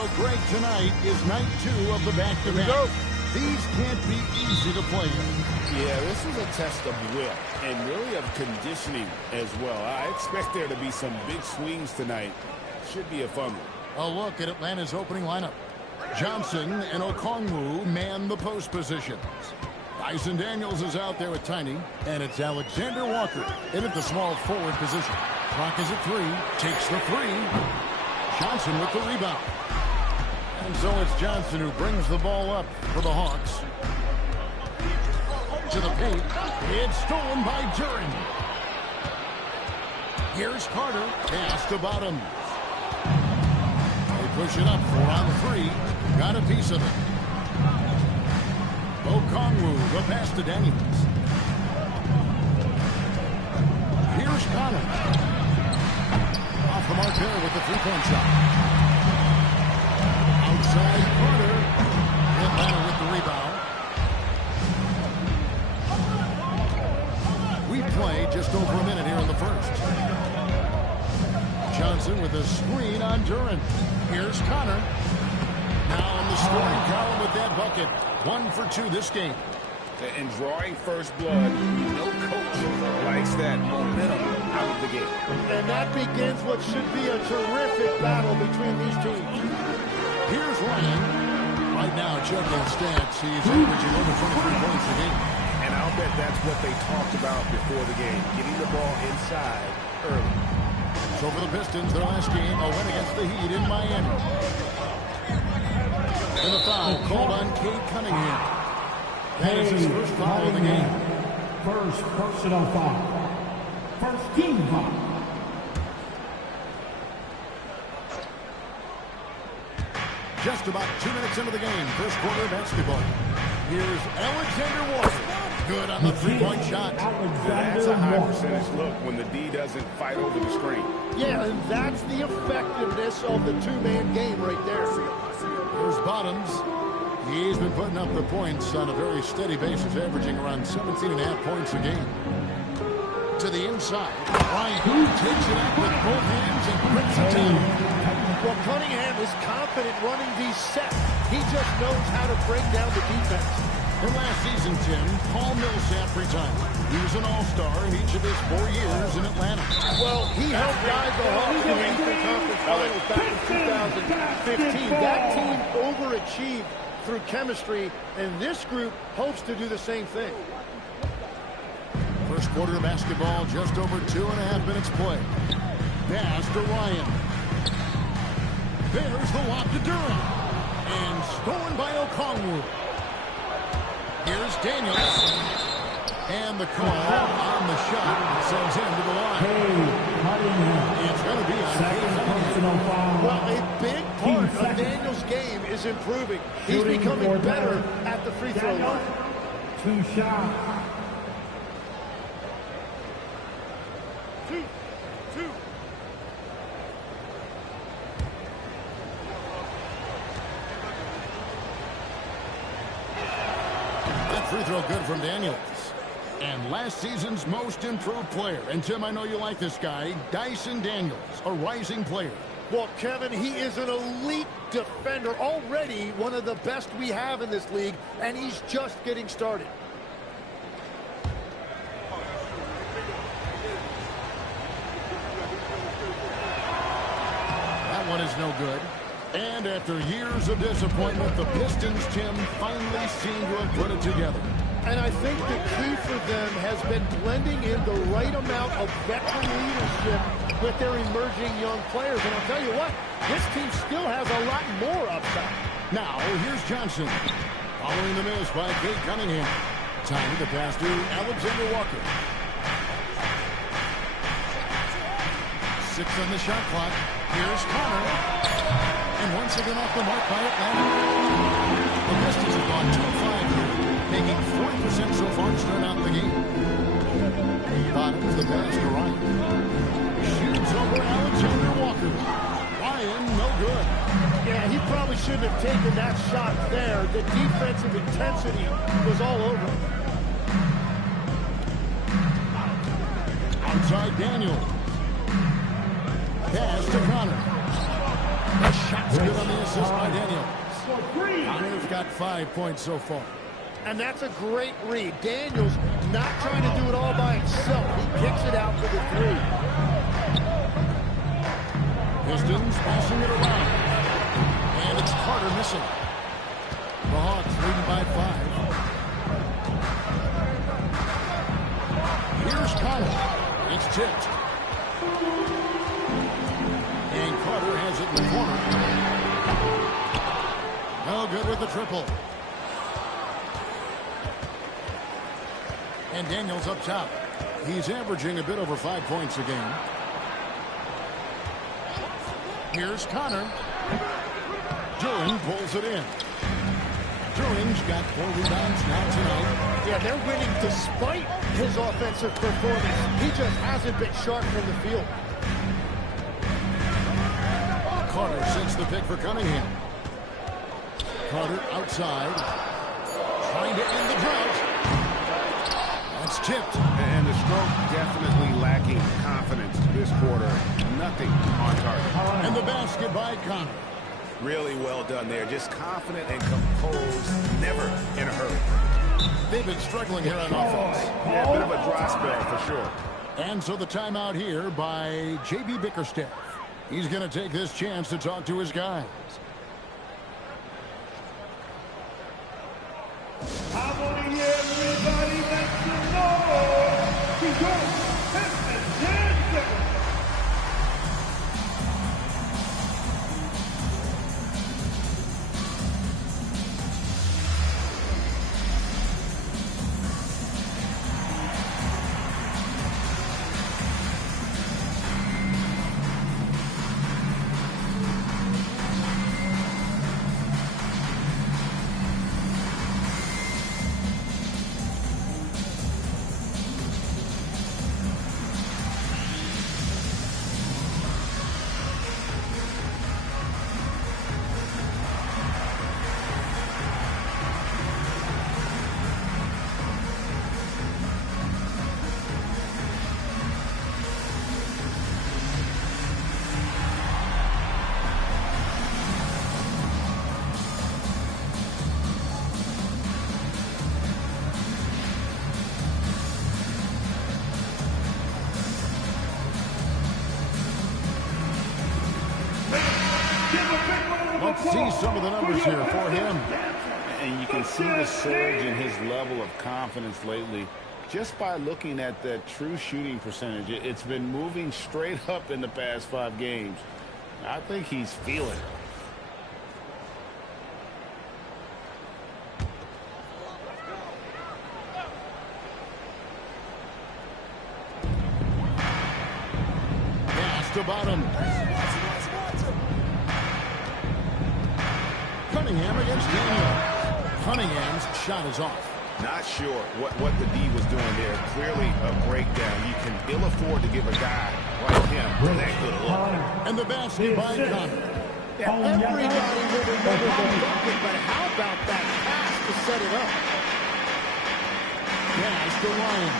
So Greg, tonight is night 2 of the back-to-back. These can't be easy to play in. Yeah, this is a test of will and really of conditioning as well. I expect there to be some big swings tonight. Should be a fun one. A look at Atlanta's opening lineup. Johnson and Okongwu man the post positions. Dyson Daniels is out there with Tiny, and it's Alexander Walker in at the small forward position. Clock is at 3, takes the 3. Johnson with the rebound. And so it's Johnson who brings the ball up for the Hawks. To the paint. It's stolen by Duren. Here's Carter. Pass to Bottoms. They push it up 4 on the 3. Got a piece of it. Okongwu, the pass to Daniels. Here's Connor. Off the mark there with the three-point shot. Outside Carter. Atlanta with the rebound. We play just over a minute here in the first. Johnson with a screen on Duren. Here's Connor. Now in the scoring column with that bucket. 1 for 2 this game. And drawing first blood, no coach likes that momentum out of the game. And that begins what should be a terrific battle between these teams. Here's Ryan. Right now, checking stats, he's averaging over 23 points a game. And I'll bet that's what they talked about before the game, getting the ball inside early. So for the Pistons, their last game, a win against the Heat in Miami. And the foul called on Cade Cunningham. That is his first foul of the game. First personal foul. First team foul. Just about 2 minutes into the game, first quarter of basketball. Here's Alexander Walker. Good on the three-point shot. That's a high percentage look when the D doesn't fight over the screen. Yeah, and that's the effectiveness of the two-man game right there. Here's Bottoms. He's been putting up the points on a very steady basis, averaging around 17.5 points a game. To the inside. Ryan takes it up with both hands and grips it down. Well, Cunningham is confident running these sets. He just knows how to break down the defense. From last season, Tim, Paul Millsap retired. He was an all-star in each of his 4 years in Atlanta. Well, he helped guide the Hawks to the Eastern Conference Finals back in 2015. That team overachieved through chemistry, and this group hopes to do the same thing. First quarter of basketball, just over 2.5 minutes play. Pass to Ryan. There's the lob to Duren. And stolen by Okongwu. Here's Daniels. And the call on the shot sends him to the line. It's going to be on Cade. Well, a big part of Daniels' game is improving. He's becoming better at the free throw line. 2 shots. Free throw good from Daniels. And last season's most improved player. And Tim, I know you like this guy, Dyson Daniels, a rising player. Well, Kevin, he is an elite defender, already one of the best we have in this league, and he's just getting started. That one is no good. And after years of disappointment, the Pistons, Tim, finally seem to have put it together. And I think the key for them has been blending in the right amount of veteran leadership with their emerging young players. And I'll tell you what, this team still has a lot more upside. Now, here's Johnson. Following the miss by Cade Cunningham. Time to pass to Alexander Walker. 6 on the shot clock. Here's Connor. And once again off the mark by Atlanta. The Pistons have gone 2 of 5 here, making 40% so far to start out the game. Bottoms the pass to Ryan. Shoots over Alexander Walker. Ryan, no good. Yeah, he probably shouldn't have taken that shot there. The defensive intensity was all over him. Outside Daniel. Pass to Connor. A shot That's good on the assist by Daniels. Connor's got 5 points so far. And that's a great read. Daniels not trying to do it all by himself. He kicks it out for the three. Pistons passing it around. And it's Carter missing. The Hawks leading by 5. Here's Connor. It's tipped. And Carter has it in the corner. No good with the triple. And Daniels up top. He's averaging a bit over 5 points a game. Here's Connor. Duren pulls it in. Duren's got 4 rebounds now tonight. Yeah, they're winning despite his offensive performance. He just hasn't been sharp from the field. Carter sets the pick for Cunningham. Carter outside. Trying to end the drought. That's tipped. And the stroke definitely lacking confidence this quarter. Nothing on target. And the basket by Connor. Really well done there. Just confident and composed. Never in a hurry. They've been struggling here on offense. Yeah, a bit of a dry spell for sure. And so the timeout here by J.B. Bickerstaff. He's going to take this chance to talk to his guys. How many everybody makes you know? We go, Pistons, 10 seconds. Let's see some of the numbers here for him. And you can see the surge in his level of confidence lately just by looking at the true shooting percentage. It's been moving straight up in the past 5 games. I think he's feeling it. Pass to bottom. Cunningham against Daniels. Cunningham's shot is off. Not sure what the D was doing there. Clearly a breakdown. You can ill afford to give a guy like him that good a look. And the basket by Connor. Yeah, everybody will remember the bucket, but how about that pass to set it up? Pass to Ryan.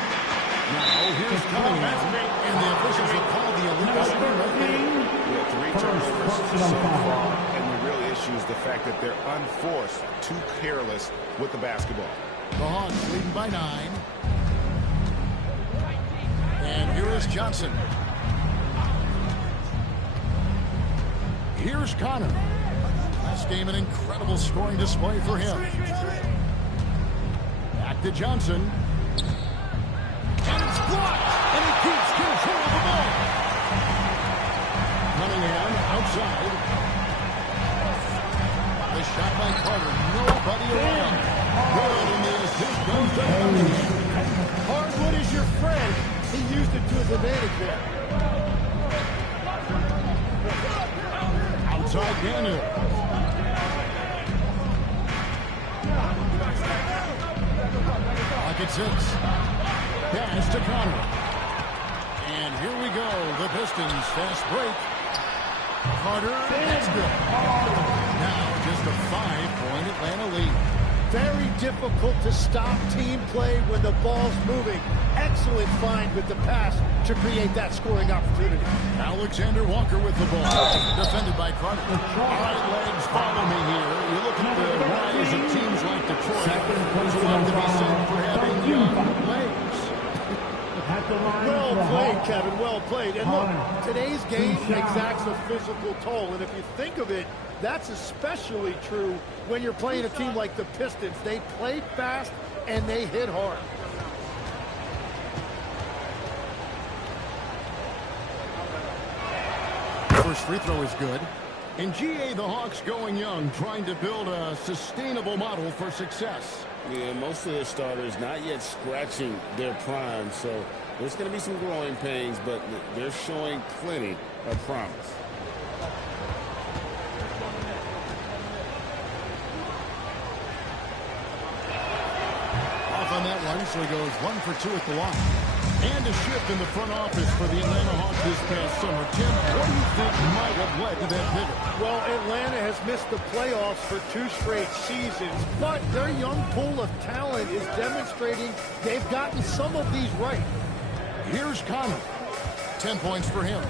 Now here's Cunningham. And the officials have called the illegal shooting right there. Yeah, 3 turnovers so far. And the real issue is the fact that they're unforced, too careless with the basketball. The Hawks leading by 9. And here is Johnson. Here's Connor. Last game, an incredible scoring display for him. Back to Johnson. And it's blocked. And he keeps control of the ball. Cunningham outside. The shot by Carter. Nobody around. Good, and the assist goes to Cunningham. Hardwood is your friend. He used it to his advantage there. Outside Daniel. Clock at 6. Pass to Connor. And here we go. The Pistons fast break. Carter, that's good. Now just a 5-point Atlanta lead. Very difficult to stop team play when the ball's moving. Excellent find with the pass to create that scoring opportunity. Alexander Walker with the ball. Defended by Carter. All right, Well played, Kevin. Well played. And look, today's game exacts a physical toll. And if you think of it, that's especially true when you're playing a team like the Pistons. They play fast and they hit hard. First free throw is good. In GA, the Hawks going young, trying to build a sustainable model for success. Yeah, most of their starters not yet scratching their prime, so there's going to be some growing pains, but they're showing plenty of promise. Off on that one, so he goes 1 for 2 at the line. And a shift in the front office for the Atlanta Hawks this past summer. Tim, what do you think might have led to that pivot? Well, Atlanta has missed the playoffs for 2 straight seasons, but their young pool of talent is demonstrating they've gotten some of these right. Here's Conley. 10 points for him.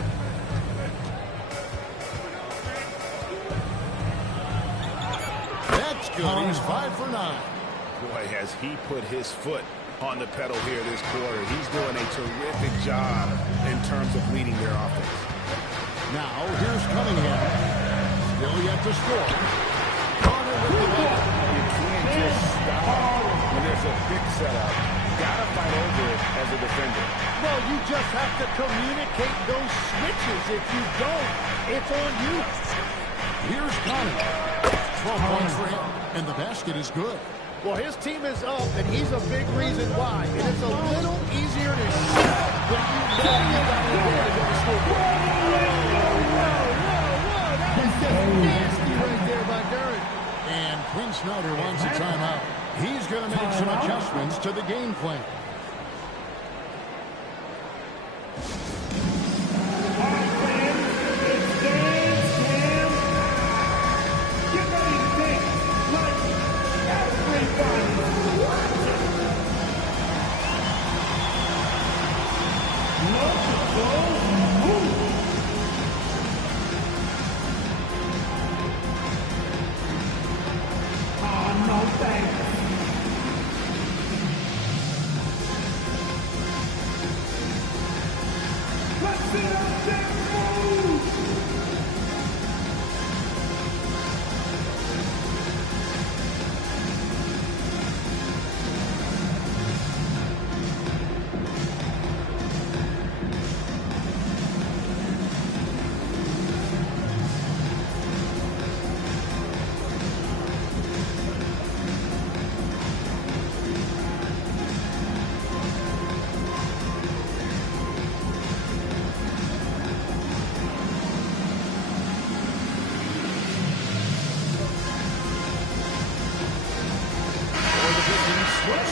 That's good. He's 5 for 9. Boy, has he put his foot on the pedal here this quarter. He's doing a terrific job in terms of leading their offense. Now, here's Cunningham. Still yet to score. Carter with the ball. You can't just stop when there's a big setup. Gotta fight over it as a defender. Well, you just have to communicate those switches. If you don't, it's on you. Here's Conley. 12 points for him. And the basket is good. Well, his team is up, and he's a big reason why. And it's a little easier to shoot when you know you got the advantage on the scoreboard. Whoa. That is just nasty right there by Duren. And Quinn Snyder wants a timeout. He's going to make some adjustments to the game plan.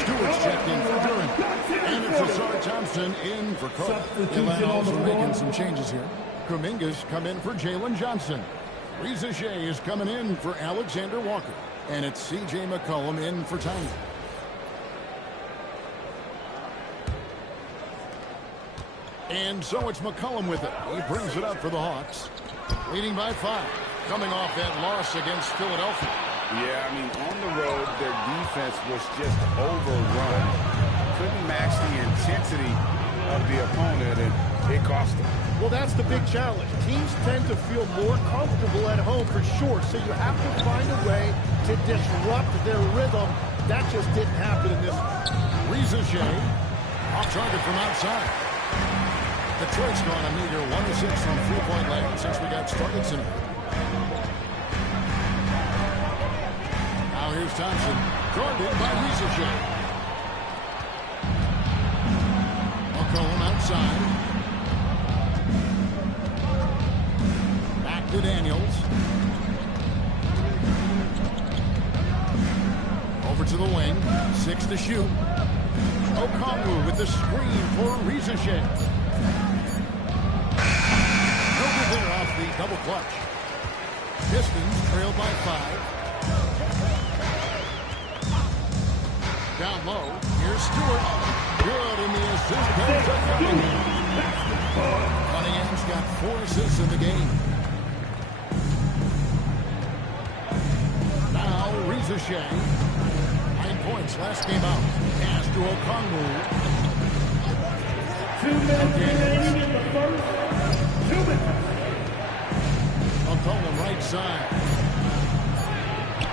Stewart's checked in for Duren. And it's Ausar Thompson in for Cook. Atlanta also making some changes here. Kuminga's come in for Jalen Johnson. Reza Shea is coming in for Alexander Walker. And it's C.J. McCollum in for Tiny. And so it's McCollum with it. He brings it up for the Hawks. Leading by 5. Coming off that loss against Philadelphia. Yeah, I mean, on the road, their defense was just overrun. Couldn't match the intensity of the opponent, and it cost them. Well, that's the big challenge. Teams tend to feel more comfortable at home for sure, so you have to find a way to disrupt their rhythm. That just didn't happen in this one. Reza Shea, off target from outside. Detroit's gone a meager 1 of 6 from three-point land since we got started tonight. Now here's Thompson, guarded by Reza Shea. McCollum outside. Back to Daniels. Over to the wing. 6 to shoot. Okongwu with the screen for Reza Shea. No good there off the double clutch. Pistons trailed by 5. Down low. Here's Stewart. Good in the assist. Cunningham's got 4 assists in the game. Now Reza Shea. 9 points last game out. Pass to Okongwu. 2 minutes remaining in the first. 2 minutes. McCollum right side.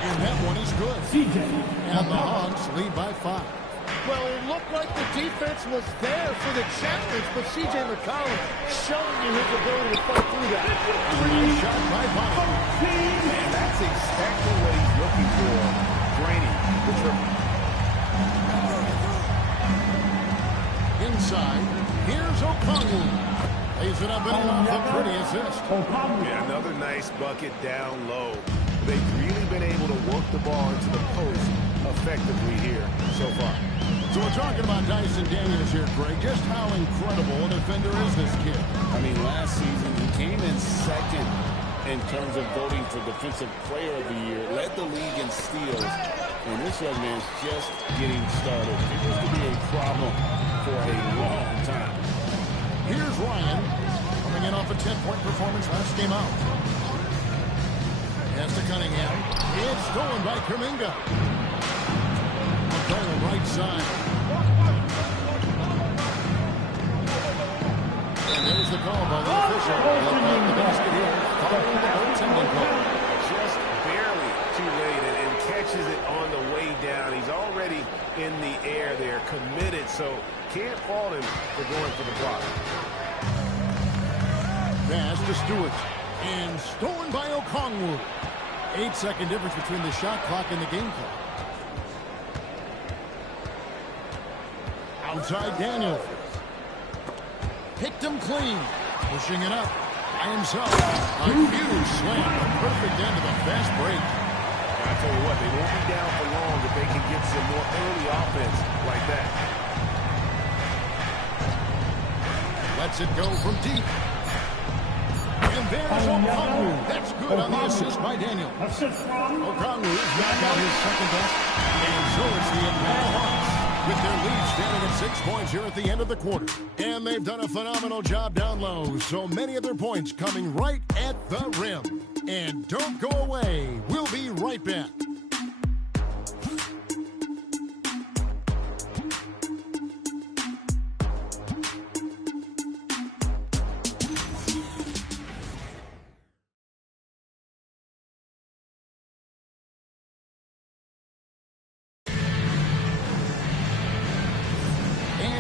And that one is good. CJ. And the Hawks lead by 5. Well, it looked like the defense was there for the challenge, but C.J. McCollum showing you his ability to fight through that. Great shot by Bonner. And that's exactly what he's looking for, draining the triple. Inside, here's Okongwu. Lays it up and off a pretty assist. Yeah, another nice bucket down low. They've really been able to work the ball into the post effectively here so far. So we're talking about Dyson Daniels here, Greg. Just how incredible a defender is this kid? I mean, last season he came in second in terms of voting for Defensive Player of the Year, led the league in steals, and this young man's just getting started. It used to be a problem for a long time. Here's Ryan, coming in off a 10-point performance last game out. Pass to Cunningham. It's stolen by Kuminga. McCollum right side. And there's the call by the official. They'll call the basket here. Following the goaltending call. Just barely too late and catches it on the way down. He's already in the air there, committed, so can't fault him for going for the block. Pass to Stewart. And stolen by Okongwu. 8-second difference between the shot clock and the game clock. Outside Daniel. Picked him clean. Pushing it up by himself. A huge slam. A perfect end of a fast break. And I tell you what, they won't be down for long if they can get some more early offense like that. Lets it go from deep. And there's Okongwu. That's good on the assist by Daniel. Okongwu is back out his second best. And so it's the Atlanta Hawks with their lead standing at 6 points here at the end of the quarter. And they've done a phenomenal job down low. So many of their points coming right at the rim. And don't go away. We'll be right back.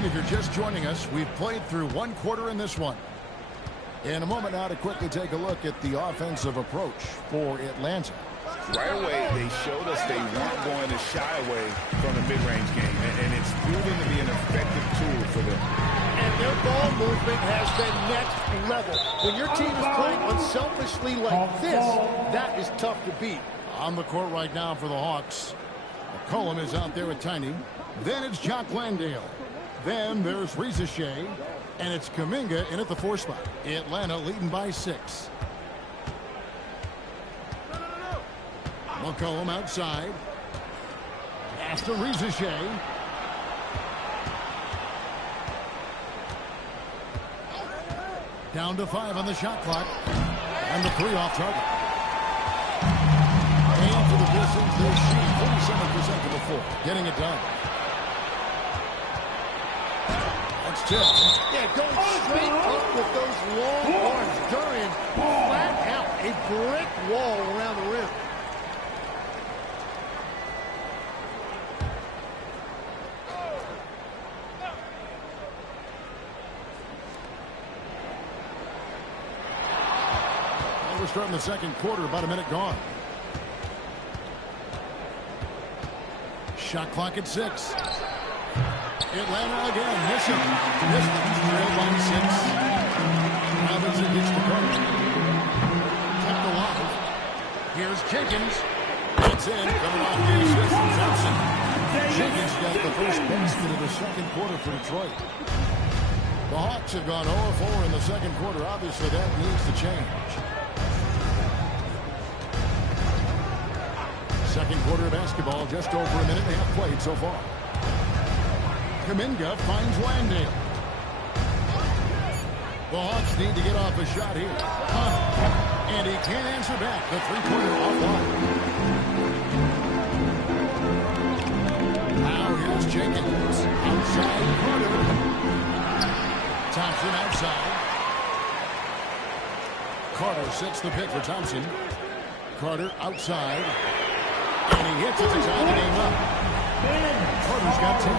If you're just joining us, we've played through one quarter in this one. In a moment now to quickly take a look at the offensive approach for Atlanta. Right away, they showed us they weren't going to shy away from the mid-range game, and it's proven to be an effective tool for them. And their ball movement has been next level. When your team is playing unselfishly like this, that is tough to beat. On the court right now for the Hawks. McCollum is out there with Tiny. Then it's Jock Landale. Then there's Reza Shea, and it's Kuminga in at the 4 spot. Atlanta leading by 6. McCollum outside. Pass to Reza Shea. Down to 5 on the shot clock. And the 3 off target. And for the Pistons, they're shooting 47% to the 4. Getting it done. Yeah, going straight up with those long arms. Durant flat out a brick wall around the rim. Well, we're starting the second quarter, about a minute gone. Shot clock at 6. Atlanta again, missing. Pistons trail by 6. Robinson hits the cover. Kept alive. Here's Jenkins. It's in, coming off the assist from Thompson. Jenkins got the first basket of the second quarter for Detroit. The Hawks have gone 0-4 in the second quarter. Obviously, that needs to change. Second quarter of basketball, just over a minute and a half played so far. Kuminga finds Landale. The Hawks need to get off a shot here. And he can't answer back. The three-pointer offline. Now here's Jenkins. Outside Carter. Thompson outside. Carter sets the pick for Thompson. Carter outside. And he hits it to tie the game up. Carter's got 10.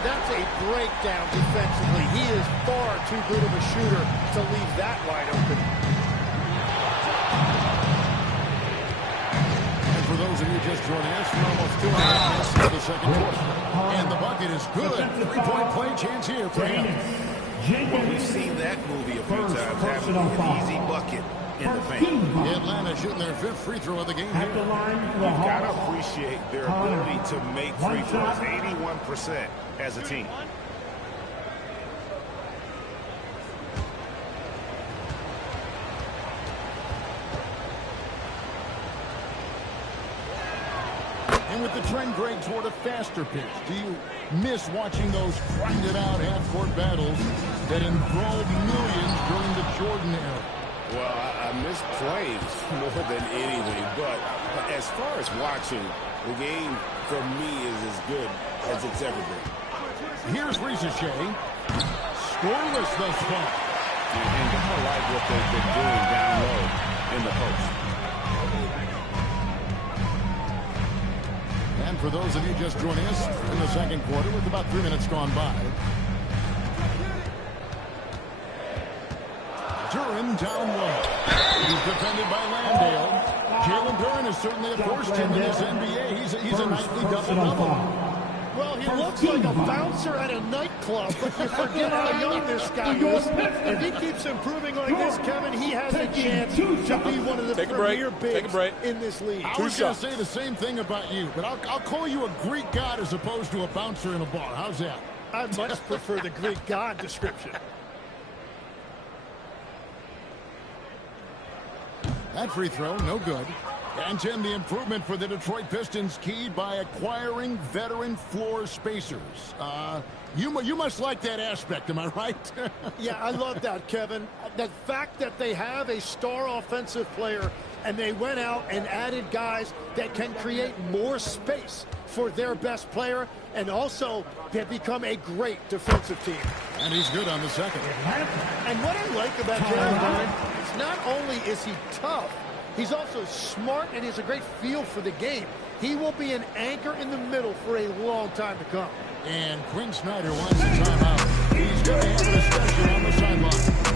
That's a breakdown defensively. He is far too good of a shooter to leave that wide open. And for those of you just joining us, we're almost 2.5 minutes into the second quarter. And the bucket is good. 3-point play chance here for him. Well, we've seen that movie a few times, having an easy bucket in the paint. Atlanta shooting their 5th free throw of the game here. You've got to appreciate their ability to make free throws, 81% as a team. And with the trend, Greg, toward a faster pitch, do you miss watching those grinded-out half-court battles that enthralled millions during the Jordan era? Well, I miss plays more than anything, but as far as watching, the game for me is as good as it's ever been. Here's Ricochet. Scoreless thus far. And I like what they've been doing down low in the post. And for those of you just joining us in the second quarter with about 3 minutes gone by. Duren down low. He's defended by Landale. Jalen Duren is certainly a force in this NBA. He's a nightly double-double. Well, he looks like a bouncer at a nightclub, but you forget how young this guy is. If he keeps improving like this, Kevin, he has a chance to be one of the premier bigs in this league. I was going to say the same thing about you, but I'll call you a Greek god as opposed to a bouncer in a bar. How's that? I much prefer the Greek god description. That free throw, no good. And Tim, the improvement for the Detroit Pistons keyed by acquiring veteran floor spacers. You must like that aspect, am I right? Yeah, I love that, Kevin. The fact that they have a star offensive player and they went out and added guys that can create more space for their best player, and also they become a great defensive team. And he's good on the second. And what I like about Jalen Duren is not only is he tough, he's also smart and has a great feel for the game. He will be an anchor in the middle for a long time to come. And Quinn Snyder wants the timeout. He's going to have a discussion on the sideline.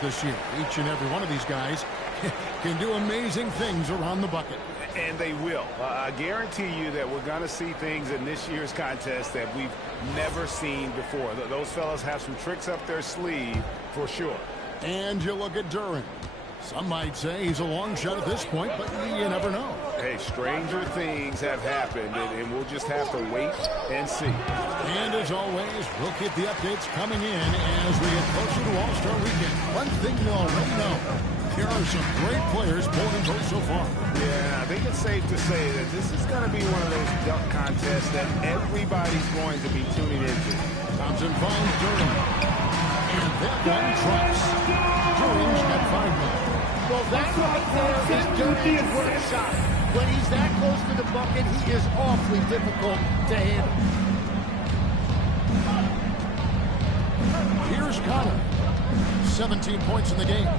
This year. Each and every one of these guys can do amazing things around the bucket. And they will. I guarantee you that we're going to see things in this year's contest that we've never seen before. Those fellas have some tricks up their sleeve for sure. And you look at Duren. Some might say he's a long shot at this point, but you never know. Hey, stranger things have happened, and we'll just have to wait and see. And as always, we'll keep the updates coming in as we get closer to All-Star Weekend. One thing you already know, there are some great players pulled in both so far. Yeah, I think it's safe to say that this is going to be one of those dunk contests that everybody's going to be tuning into. Thompson finds Duren. And that one drops. Duren's got 5 more. Well, that right there is Duren's worst shot. When he's that close to the bucket, he is awfully difficult to handle. Here's Connor. 17 points in the game. And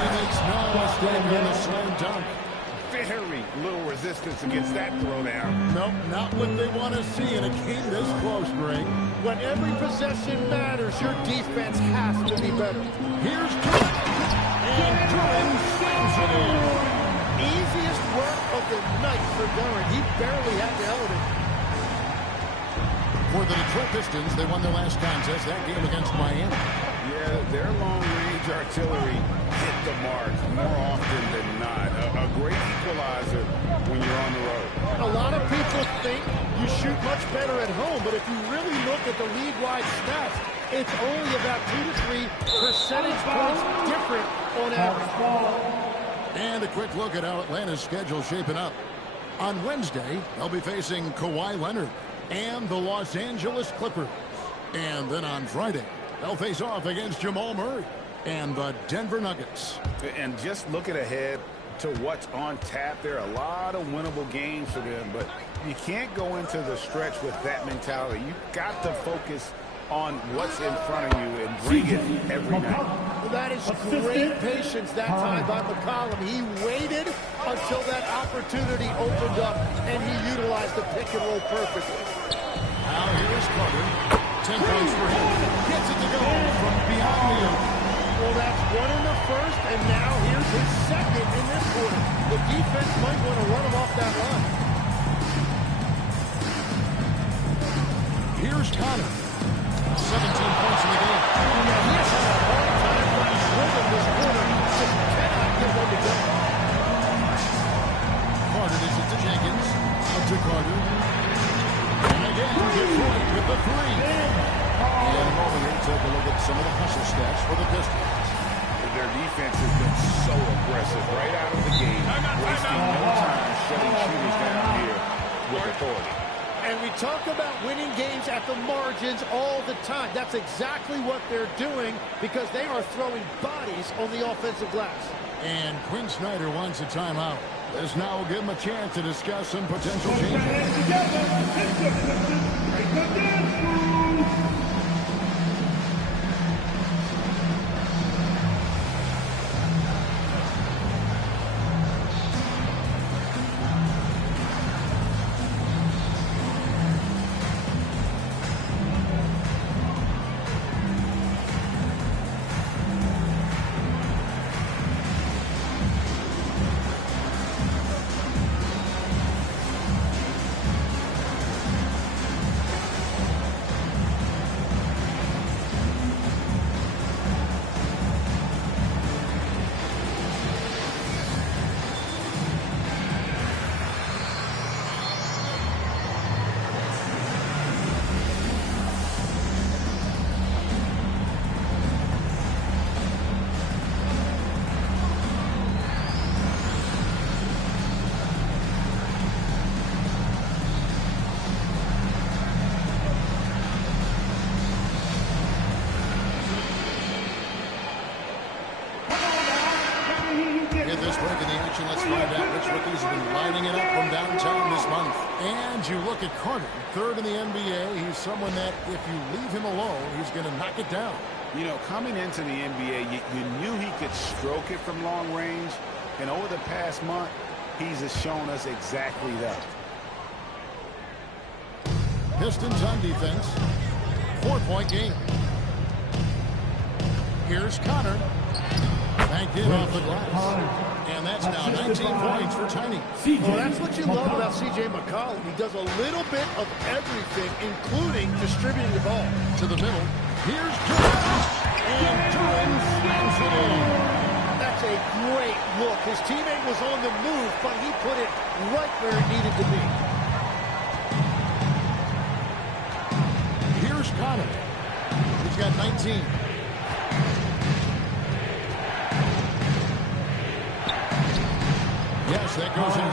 he makes no mistake on the slam dunk. Very little resistance against that throwdown. Nope, not what they want to see in a game this close, Greg. When every possession matters, your defense has to be better. Here's Durant. And Durant slams it in. Easiest work of the night for Durant. He barely had to elevate. For the Detroit Pistons, they won their last contest, that game against Miami. Yeah, their long-range artillery hit the mark more often than not. A great equalizer when you're on the road. A lot of people think you shoot much better at home, but if you really look at the league-wide stats, it's only about 2 to 3 percentage points different on average. And a quick look at how Atlanta's schedule shaping up. On Wednesday, they'll be facing Kawhi Leonard and the Los Angeles Clippers. And then on Friday, they'll face off against Jamal Murray and the Denver Nuggets. And just looking ahead to what's on tap, there are a lot of winnable games for them, but you can't go into the stretch with that mentality. You've got to focus on what's in front of you and bring it every night. Well, that is great patience that time by McCollum. He waited until that opportunity opened up, and he utilized the pick and roll perfectly. Now here's Carter. 10 points for him. Gets it to go from beyond the arc. Well, that's one in the first, and now here's his second in this quarter. The defense might want to run him off that line. Here's Connor. 17 points in the game. He has had a hard time finding rhythm this quarter. Just cannot get one to go. Carter dishes it to Jenkins. Up to Carter. And again, Detroit with the three. And a moment here, take a look at some of the hustle stats for the Pistons. Their defense has been so aggressive right out of the gate, wasting no time shutting shooters down here with authority. And we talk about winning games at the margins all the time. That's exactly what they're doing because they are throwing bodies on the offensive glass. And Quinn Snyder wants a timeout. This now will give him a chance to discuss some potential changes. Let's find out which rookies have been lining it up from downtown this month. And you look at Carter, third in the NBA. He's someone that if you leave him alone, he's going to knock it down. You know, coming into the NBA, you knew he could stroke it from long range. And over the past month, he's shown us exactly that. Pistons on defense. 4-point game. Here's Connor. Banked in off the glass. And that's now 19 points for Tiny. Well, that's what you love about C.J. McCollum. He does a little bit of everything, including distributing the ball. To the middle. Here's Durant. And Durant slams it in. That's a great look. His teammate was on the move, but he put it right where it needed to be. Here's Connor. He's got 19. Yes, that goes in.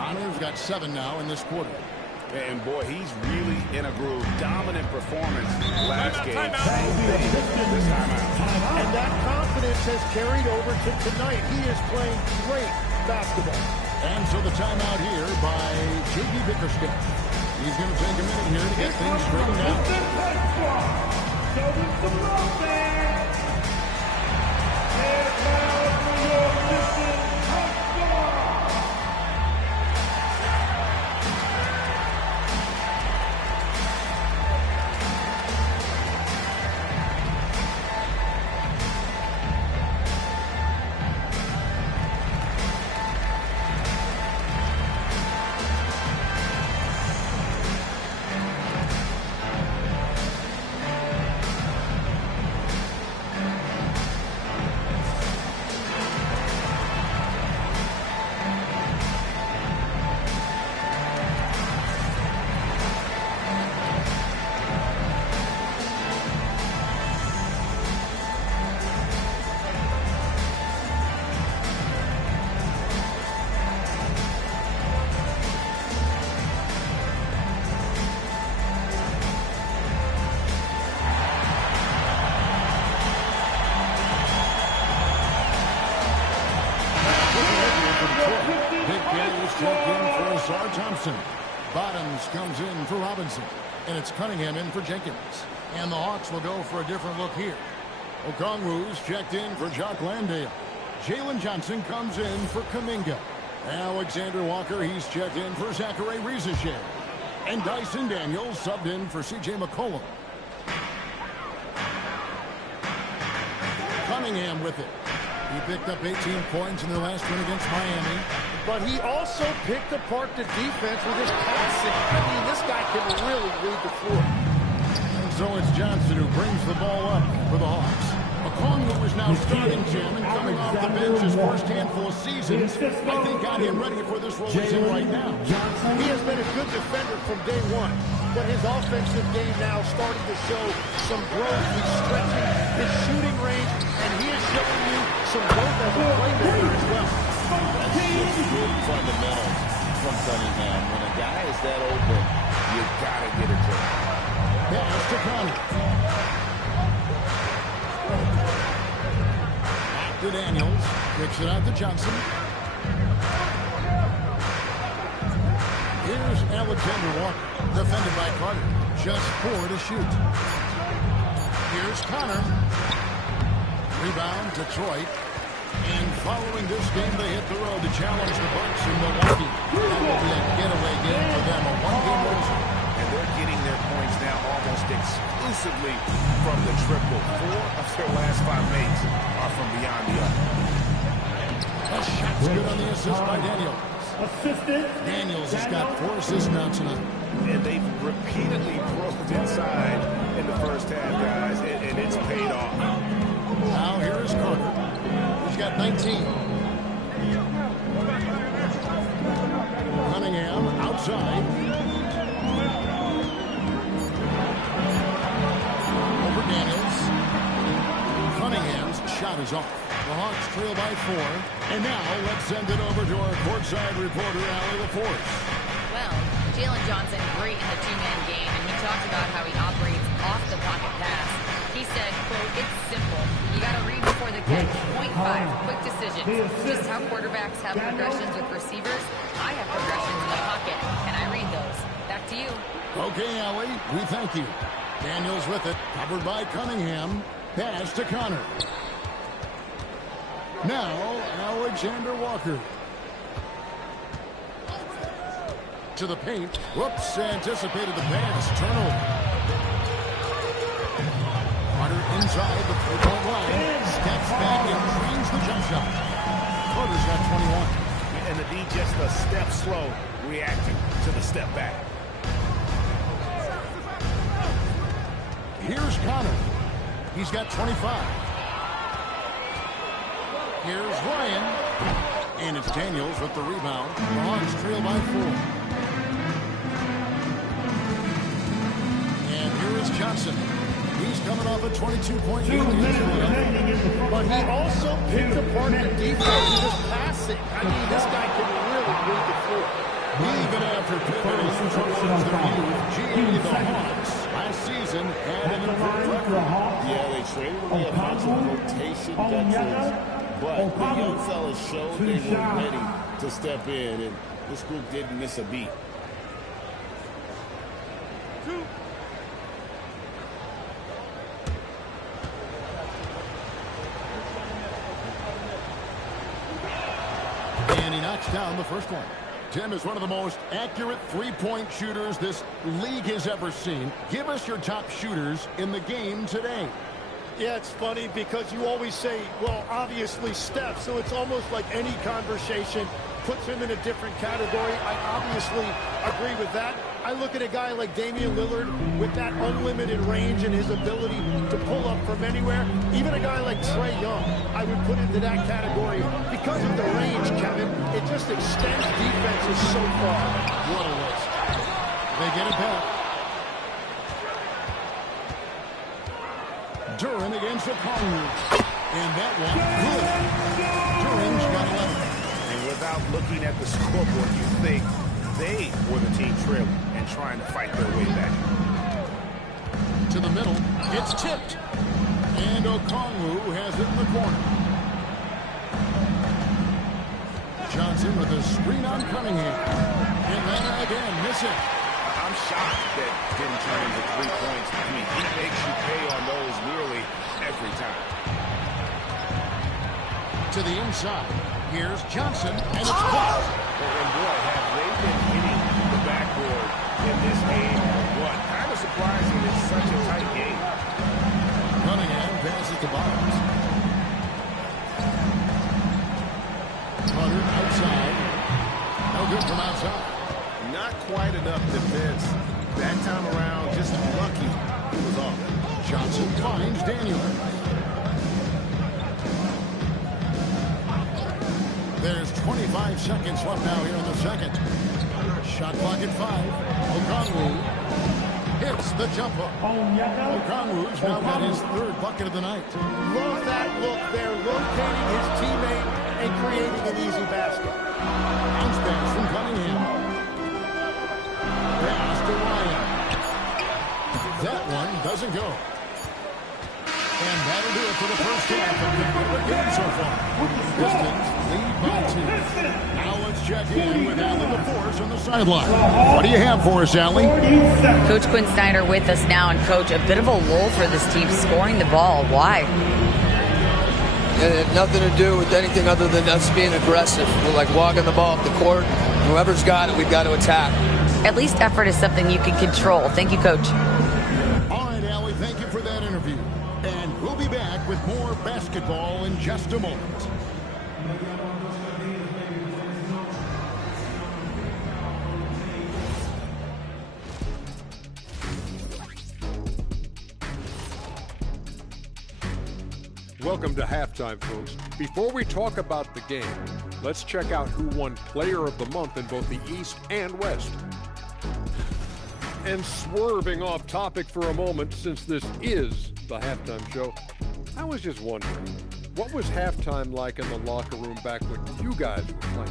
Connor's got 7 now in this quarter. And boy, he's really in a groove. Dominant performance last game. This time out. And that confidence has carried over to tonight. He is playing great basketball. And so the timeout here by J.B. Bickerstaff. He's going to take a minute here to get things straightened out. Johnson. Bottoms comes in for Robinson. And it's Cunningham in for Jenkins. And the Hawks will go for a different look here. Okongwu's checked in for Jock Landale. Jalen Johnson comes in for Kuminga. Alexander Walker, he's checked in for Zachary Rizachet. And Dyson Daniels subbed in for C.J. McCollum. Cunningham with it. He picked up 18 points in their last win against Miami. But he also picked apart the defense with his passing. I mean, this guy can really read the floor. And so it's Johnson who brings the ball up for the Hawks. Okongwu is now starting, Jim, and coming off the bench his first handful of seasons. I think got him ready for this role he's in right now. He has been a good defender from day one, but his offensive game now starting to show some growth. He's stretching his shooting range, and he is showing you some growth as a playmaker as well. That's just good fundamentals from Cunningham. When a guy is that open, you got to get it to him. Pass to Conley. Back to Daniels. Kicks it out to Johnson. Here's Alexander Walker. Defended by Carter. Just 4 to shoot. Here's Connor. Rebound, Detroit. And following this game, they hit the road to challenge the Bucks in Milwaukee. That will be a getaway game for them, a one-game loser. And they're getting their points now almost exclusively from the triple. 4 of their last 5 makes are from beyond the arc. That shot's good on the assist by Daniels. Daniels has got 4 assists now tonight. And they've repeatedly broke inside in the first half, guys, and it's paid off. Now here is Carter. He's got 19. Cunningham outside. Over Daniels. Cunningham's shot is off. The Hawks trail by 4. And now let's send it over to our courtside reporter, Allie LaForce. Well, Jalen Johnson great in the two-man game, and he talked about how he operates off the pocket pass. He said, quote, it's simple. You got to read before the catch. Point 5, quick decisions. Just how quarterbacks have progressions with receivers, I have progressions in the pocket, and I read those. Back to you. Okay, Allie, we thank you. Daniels with it, covered by Cunningham. Pass to Connor. Now, Alexander Walker. To the paint. Whoops, anticipated the pass. Turnover. Carter inside the 3-point line. Steps back and drains the jump shot. Carter's got 21. And the D just a step slow, reacting to the step back. Here's Connor. He's got 25. Here's Ryan. And it's Daniels with the rebound. The Hawks trail by 4. And here is Johnson. He's coming off a 22-point lead against Philadelphia. But he also picked apart the defense with his passing. I mean, this guy can really read the floor. Even after pivoting towards the youth, the Hawks last season had an improved record. Yeah, they traded away a bunch of rotation veterans, but the young fellas showed they were ready to step in, and this group didn't miss a beat. And he knocks down the first one. Tim is one of the most accurate three-point shooters this league has ever seen. Give us your top shooters in the game today. Yeah, it's funny because you always say, well, obviously Steph, so it's almost like any conversation puts him in a different category. I obviously agree with that. I look at a guy like Damian Lillard with that unlimited range and his ability to pull up from anywhere. Even a guy like Trae Young, I would put into that category because of the range, Kevin. It just extends defenses so far. What a list. They get it back. Duren against Okongwu. And that one, good. Duren's got 11. And without looking at the scoreboard, you think they were the team trailing and trying to fight their way back. To the middle. It's tipped. And Okongwu has it in the corner. Johnson with a screen on Cunningham. Atlanta again, missing. I'm shocked that didn't turn into 3 points. I mean, he makes you pay on those nearly every time. To the inside. Here's Johnson, and it's blocked. And boy, have they been hitting the backboard in this game or what? Kind of surprising it's such a tight game. Cunningham passes to Barnes. Carter outside. No good from outside. Not quite enough defense. That time around, just lucky he was off. Johnson finds Daniel. There's 25 seconds left now here in the second. Shot clock at 5. Okongwu hits the jumper. Okongwu's now got his 3rd bucket of the night. Love that look there, rotating his teammate and creating an easy basket. Bounce pass from Cunningham. Pass to Ryan. That one doesn't go. And that'll do it for the first half of the game so far. Pistons lead by 2. Now let's check in with Allie LaForce on the sideline. What do you have for us, Allie? Coach Quinn Snyder with us now. And, Coach, a bit of a lull for this team scoring the ball. Why? It had nothing to do with anything other than us being aggressive. We're like walking the ball up the court. Whoever's got it, we've got to attack. At least effort is something you can control. Thank you, Coach. All right, Allie, thank you for that interview. And we'll be back with more basketball in just a moment. Welcome to halftime, folks. Before we talk about the game, let's check out who won Player of the Month in both the East and West. And swerving off topic for a moment, since this is the halftime show, I was just wondering, what was halftime like in the locker room back when you guys were playing?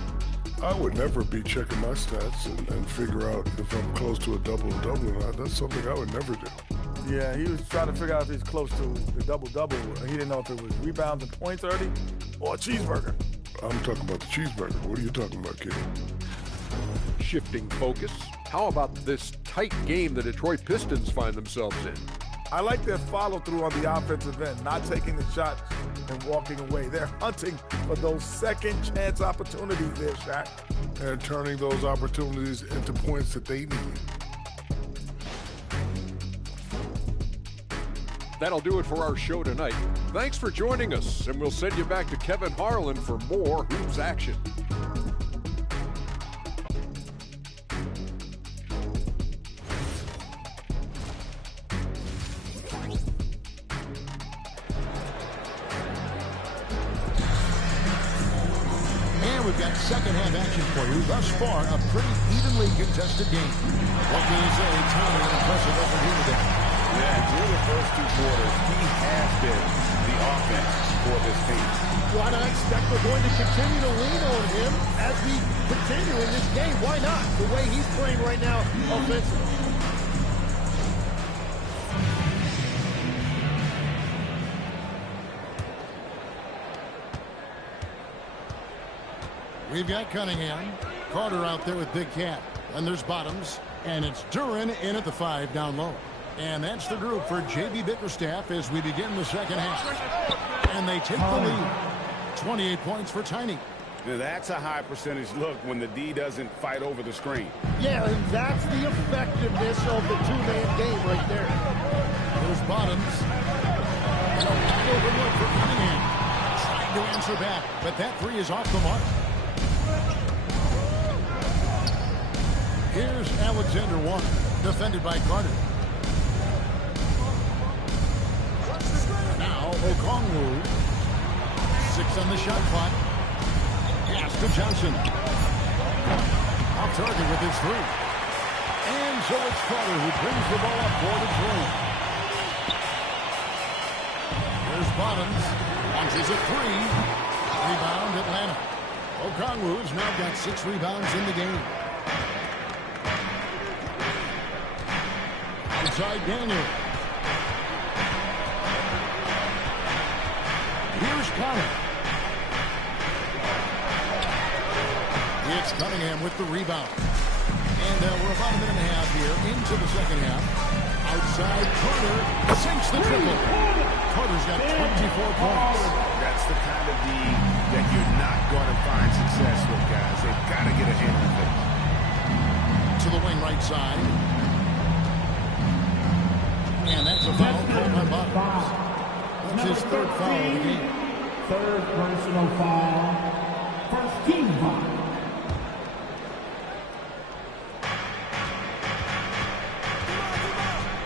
I would never be checking my stats and figure out if I'm close to a double-double or not. That's something I would never do. Yeah, he was trying to figure out if he's close to the double-double. He didn't know if it was rebounds and points early or a cheeseburger. I'm talking about the cheeseburger. What are you talking about, kid? Shifting focus, how about this tight game the Detroit Pistons find themselves in? I like their follow-through on the offensive end, not taking the shots and walking away. They're hunting for those second-chance opportunities there, Shaq. And turning those opportunities into points that they need. That'll do it for our show tonight. Thanks for joining us, and we'll send you back to Kevin Harlan for more Hoops action. And we've got second half action for you. Thus far, a pretty evenly contested game. What can you say? Time and impressive effort here today. Yeah, through the first 2 quarters, he has been the offense for this team. Why not expect we're going to continue to lean on him as we continue in this game? Why not? The way he's playing right now offensively. We've got Cunningham. Carter out there with Big Cat. And there's Bottoms. And it's Duren in at the 5 down low. And that's the group for J.B. Bickerstaff as we begin the second half. And they take the lead. 28 points for Tiny. Now that's a high percentage look when the D doesn't fight over the screen. Yeah, and that's the effectiveness of the 2-man game right there. There's Bottoms. And a wide open look for Cunningham. Trying to answer back, but that 3 is off the mark. Here's Alexander Warren, defended by Carter. Now Okongwu. 6 on the shot clock. Pass to Johnson. Off target with his 3. And so it's Carter who brings the ball up for Detroit. There's Bottoms. Launches a 3. Rebound Atlanta. Okongwu's now got 6 rebounds in the game. Outside Daniel. Here's Connor. It's Cunningham with the rebound. And we're about a minute and a half here into the second half. Outside, Carter sinks the triple. Carter's got 24 points. That's the kind of D that you're not going to find success with, guys. They've got to get a hand of it. To the wing right side. And that's a foul called by Bottoms. That's his third foul of the game. Third personal foul. First team foul.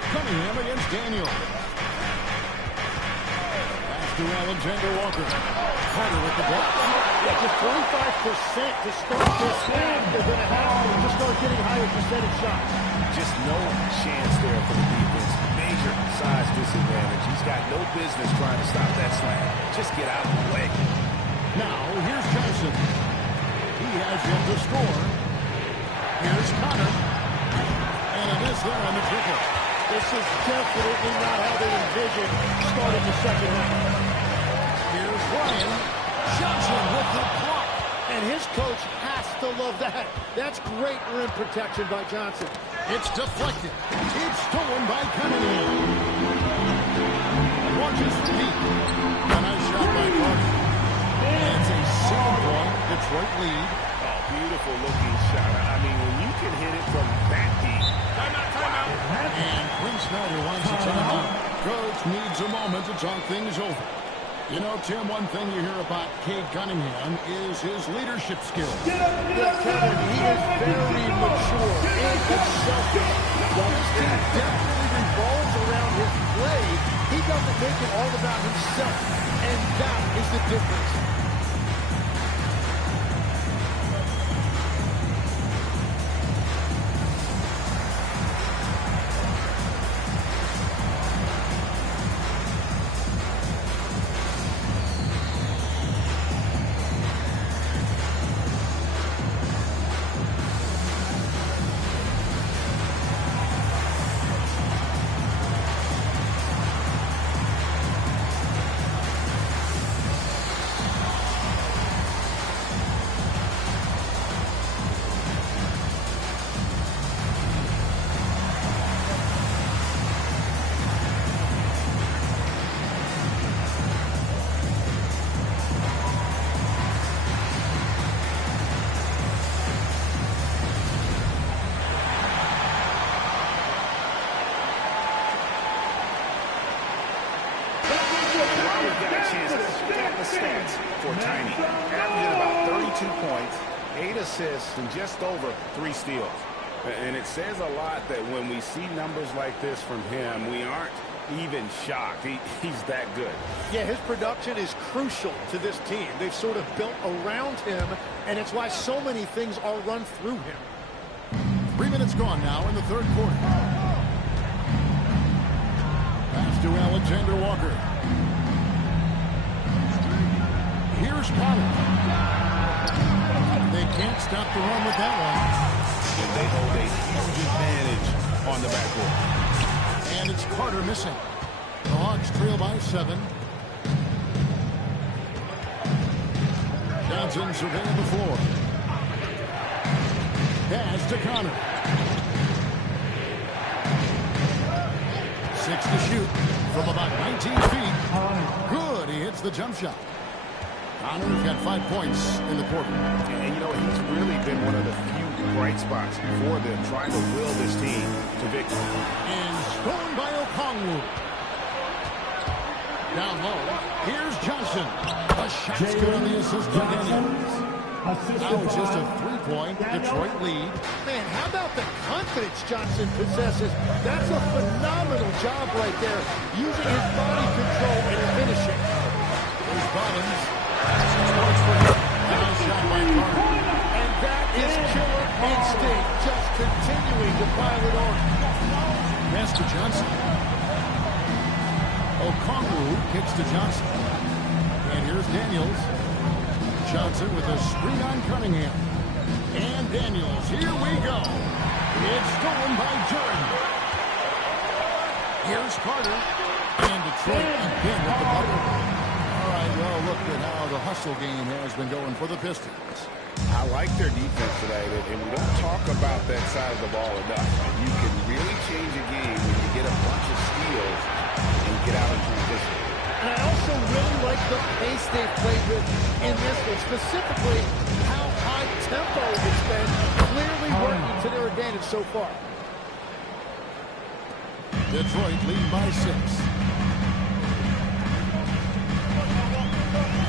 Cunningham against Daniel. Pass to Alexander Walker. Carter with the block. Yeah, just 25% to start this half. They're going to have to start getting higher percentage shots. Just no chance there for the defense. Major size disadvantage. He's got no business trying to stop that slam. Just get out of the way. Now, here's Johnson. He has yet to score. Here's Connor. And it is there on the triple. This is definitely not how they envisioned starting the second half. Here's Ryan. Johnson with the block. And his coach has to love that. That's great rim protection by Johnson. It's deflected. It's stolen by Cunningham. Watches the deep. A nice shot by Carter. It's a 7-point Detroit lead. Oh, beautiful looking shot. I mean, when you can hit it from that deep. Timeout. And Quinn Snyder wants a timeout. Coach needs a moment to talk things over. You know, Tim, one thing you hear about Cade Cunningham is his leadership skills. Yeah, Kevin, he is very mature and consultant. While his team definitely revolves around his play, he doesn't make it all about himself. And that is the difference. And just over 3 steals. And it says a lot that when we see numbers like this from him, we aren't even shocked. He's that good. Yeah, his production is crucial to this team. They've sort of built around him, and it's why so many things are run through him. 3 minutes gone now in the third quarter. Pass to Alexander Walker. Here's Connor. They can't stop the run with that one. And they hold a huge advantage on the backcourt. And it's Carter missing. The Hawks trail by 7. Johnson surveying the floor. Pass to Connor. 6 to shoot from about 19 feet. Good. He hits the jump shot. Connor's got 5 points in the quarter. And, you know, he's really been one of the few bright spots for them, trying to will this team to victory. And stolen by Okongwu. Down low. Here's Johnson. A shot's good on the assist to Daniels. Now it's just a 3-point Detroit lead. Man, how about the confidence Johnson possesses? That's a phenomenal job right there, using his body control and finishing. There's Bottoms. 6 points for him. Nice shot by Carter. And that is killer instinct, just continuing to pile it on. Pass to Johnson. Okongwu kicks to Johnson. And here's Daniels. Johnson with a screen on Cunningham. And Daniels, here we go. It's stolen by Jordan. Here's Carter. And Detroit again with the bucket. All right, well, look at how the hustle game has been going for the Pistons. I like their defense tonight, and we don't talk about that side of the ball enough. You can really change a game when you get a bunch of steals and get out in transition. And I also really like the pace they've played with in this one, specifically how high tempo it's been, clearly working to their advantage so far. Detroit lead by 6.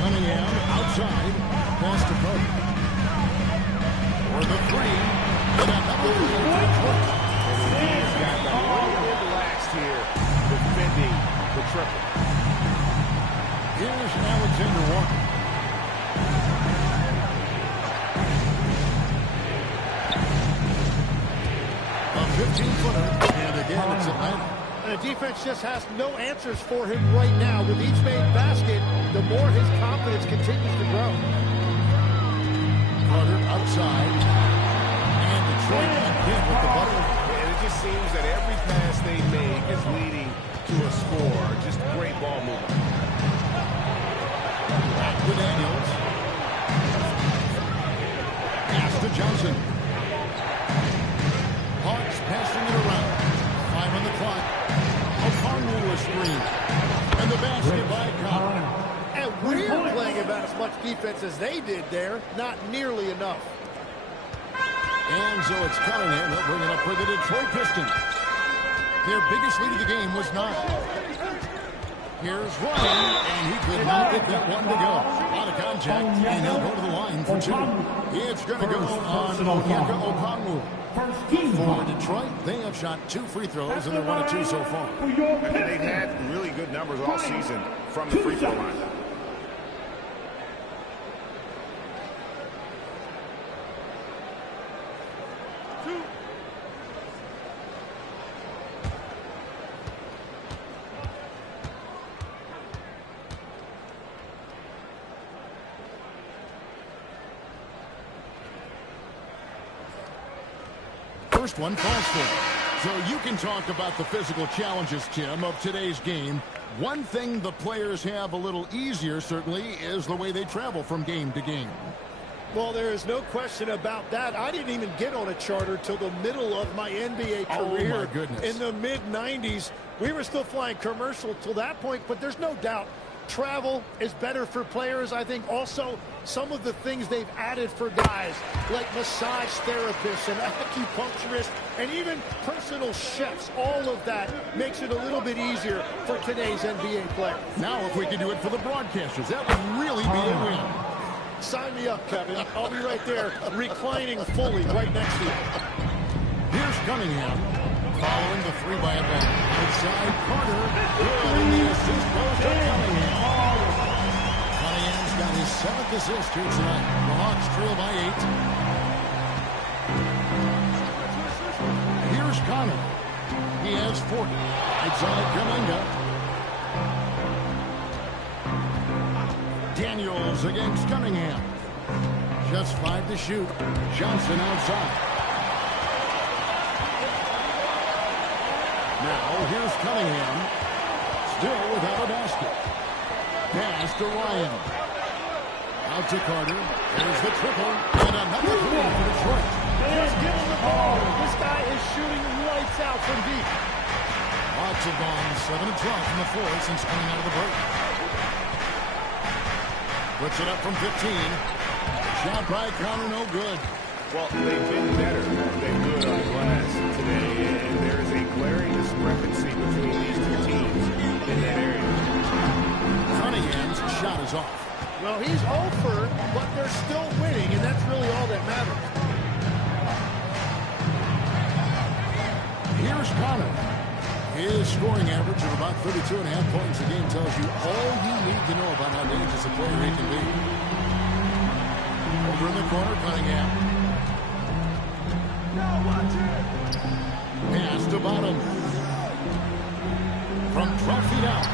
Cunningham outside, pass to Cody. For the 3, and another 3 for Detroit. He's got a little bit relaxed here, defending the triple. Here's Alexander Walker. A 15-footer, and again it's Atlanta. And the defense just has no answers for him right now. With each made basket, the more his confidence continues to grow. Carter outside. And Detroit again with the bucket. And it just seems that every pass they make is leading to a score. Just great ball movement. Back to Daniels. Pass to Johnson. Hawks passing it around. 5 on the clock. Okongwu was screen. And the basket by Connor. And we're playing about as much defense as they did there. Not nearly enough. And so it's Cunningham. They'll bring it up for the Detroit Pistons. Their biggest lead of the game was 9. Here's Ryan, and he could not get that one to go. Out of contact, and he'll go to the line for 2. It's going to go on Onyeka Okongwu. For Detroit, they have shot 2 free throws, and they're 1 of 2 so far. And they've had really good numbers all season from the free throw line. First one falls for. So you can talk about the physical challenges, Tim, of today's game. One thing the players have a little easier, certainly, is the way they travel from game to game. Well, there is no question about that. I didn't even get on a charter till the middle of my NBA career. Oh, my goodness. In the mid-90s. We were still flying commercial till that point, but there's no doubt travel is better for players. I think also some of the things they've added for guys like massage therapists and acupuncturists and even personal chefs, all of that makes it a little bit easier for today's NBA players. Now if we could do it for the broadcasters, that would really be a win. Sign me up, Kevin. I'll be right there reclining fully right next to you. Here's Cunningham following the 3 by Atlanta. Inside Carter. Good, and the assist goes to Cunningham. Cunningham's got his 7th assist here tonight. The Hawks trail by 8. Here's Connor. He has 40. Inside Kuminga. Daniels against Cunningham. Just 5 to shoot. Johnson outside. Now here's Cunningham. Still without a basket. Pass to Ryan. Out to Carter. There's the triple. And another 3 for Detroit. Just give him the ball. This guy is shooting lights out from deep. Hawks have gone 7 of 12 from the floor since coming out of the break. Puts it up from 15. Shot by Connor, no good. Well, they've been better than good on glass today, and there is a glaring discrepancy between these 2 teams in that area. Cunningham's shot is off. Well, he's over, but they're still winning, and that's really all that matters. Here's Connor. His scoring average of about 32.5 points a game tells you all you need to know about how dangerous a player he can be. Over in the corner, Cunningham. Pass to bottom. From 12 feet out.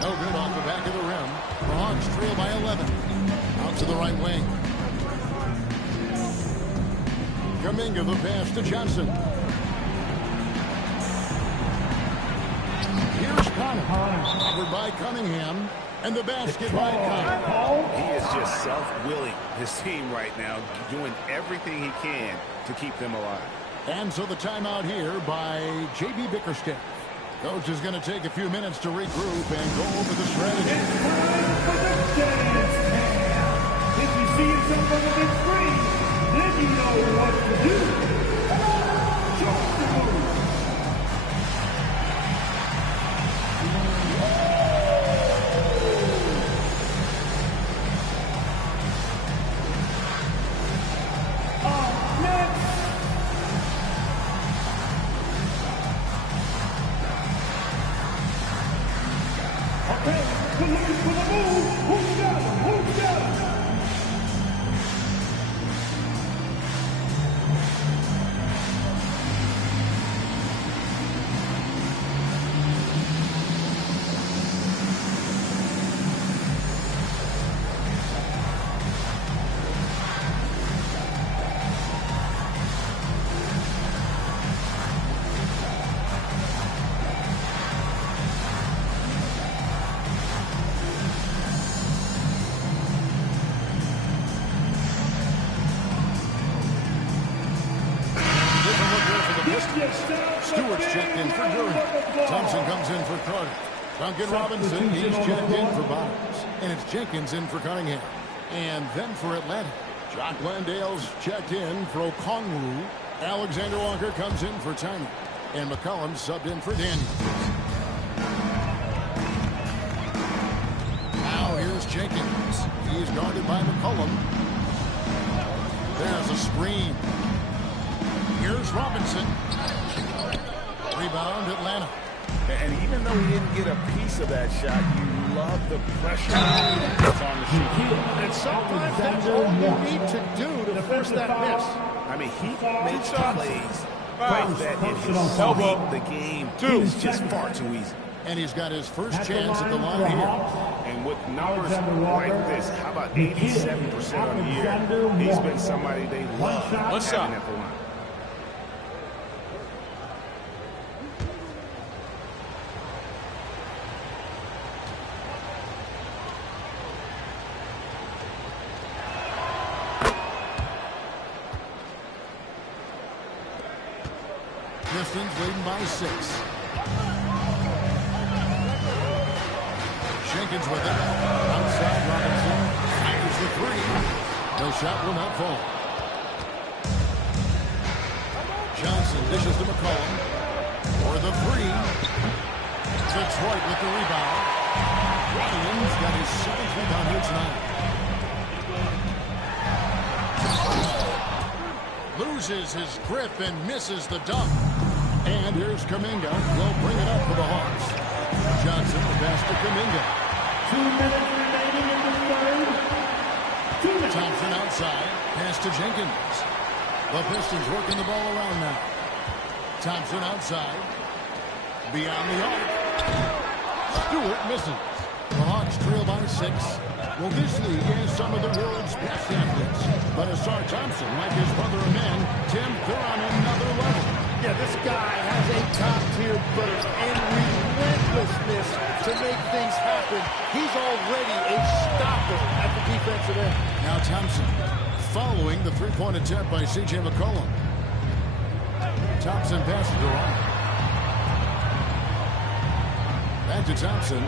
No good off the back of the rim. The Hawks trail by 11. Out to the right wing. Kuminga the pass to Johnson. Here's Connor. Covered by Cunningham. And the basket by Kyle. He is just self-willing his team right now, doing everything he can to keep them alive. And so the timeout here by J.B. Bickerstaff. Coach is going to take a few minutes to regroup and go over the strategy. If you see yourself on the big screen, then you know what to do. Just the move. Stewart's checked in for Durant. Thompson comes in for Carter. Duncan Robinson, he's checked in for Bottoms. And it's Jenkins in for Cunningham. And then for Atlanta, Jock Landale's checked in for Okongwu. Alexander Walker comes in for Tiny. And McCollum subbed in for Daniels. Now here's Jenkins. He's guarded by McCollum. There's a screen. Here's Robinson. Rebound, Atlanta. And even though he didn't get a piece of that shot, you love the pressure that's on the shoot. And sometimes that's all you need to do to force that miss. I mean, he makes plays like that in his sleep. The game is just far too easy. And he's got his first chance at the line here. And with numbers like this, how about 87% on the year? He's been somebody they love having at the line. Pistons leading by 6. Jenkins with it. Outside Robinson. Fires the 3. The shot will not fall. Johnson dishes to McCollum. For the 3. Detroit with the rebound. Ryan's got his 7th rebound here tonight. Loses his grip and misses the dunk. And here's Kuminga. Will bring it up for the Hawks. Johnson, the pass to Kuminga. 2 minutes remaining in the third. 2 minutes. Thompson outside. Pass to Jenkins. The Pistons working the ball around now. Thompson outside. Beyond the arc. Stewart misses. The Hawks trail by 6. Well, this league has some of the world's best athletes. But Ausar Thompson, like his brother and men, Tim, they're on another level. Yeah, this guy has a top-tier burst and relentlessness to make things happen. He's already a stopper at the defensive end. Now Thompson following the three-point attempt by C.J. McCollum. Thompson passes to Ryan. Back to Thompson.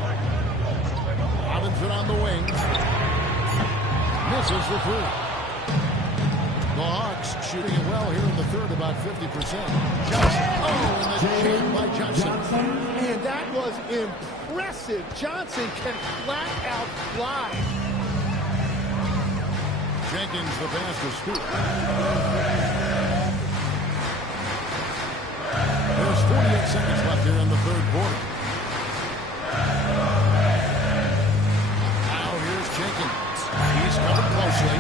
Robinson on the wing. Misses the 3. The Hawks shooting it well here in the third, about 50%. Johnson. Oh, and the jam by Johnson. And that was impressive. Johnson can flat out fly. Jenkins the pass to Stewart. There's 48 seconds left here in the third quarter. Now here's Jenkins. He's covered closely.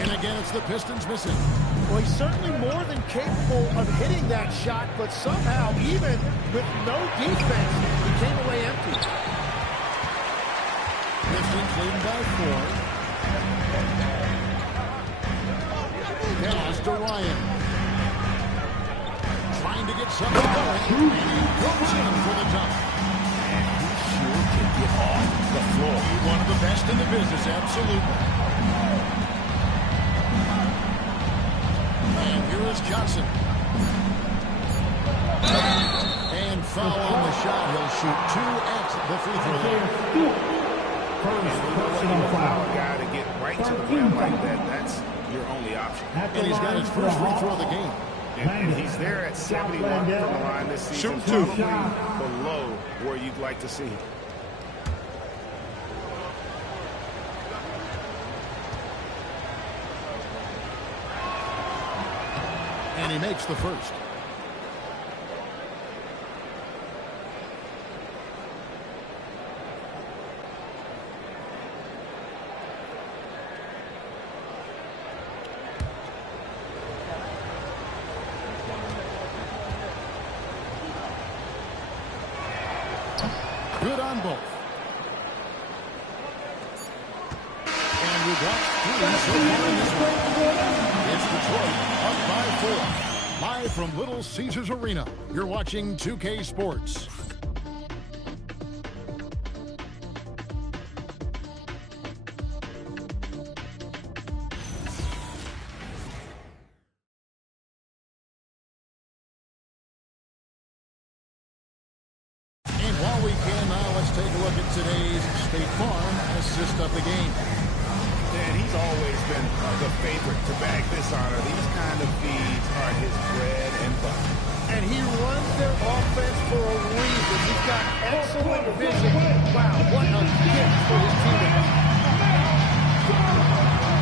And again, it's the Pistons missing. Well, he's certainly more than capable of hitting that shot, but somehow, even with no defense, he came away empty. Pistons leading by 4. Pass to Ryan. Trying to get something going. And he goes in for the dunk. And he sure can get off the floor best in the business, absolutely. And here is Johnson. And foul on the shot. He'll shoot 2 at the free throw line. Personal foul. A guy to get right to the rim like that, that's your only option. And he's got his first free throw of the game. And he's there at 71 from the line this season. Shoot 2. Below where you'd like to see. And he makes the first. Good on both. And we got 3 so far in this one. It's Detroit up by 4. Live from Little Caesars Arena, you're watching 2K Sports. And while we can now, let's take a look at today's State Farm assist of the game. And he's always been the favorite to bag this honor. These kind of feeds are his bread and butter. And he runs their offense for a reason. He's got excellent vision. Wow, what a gift for his teammates.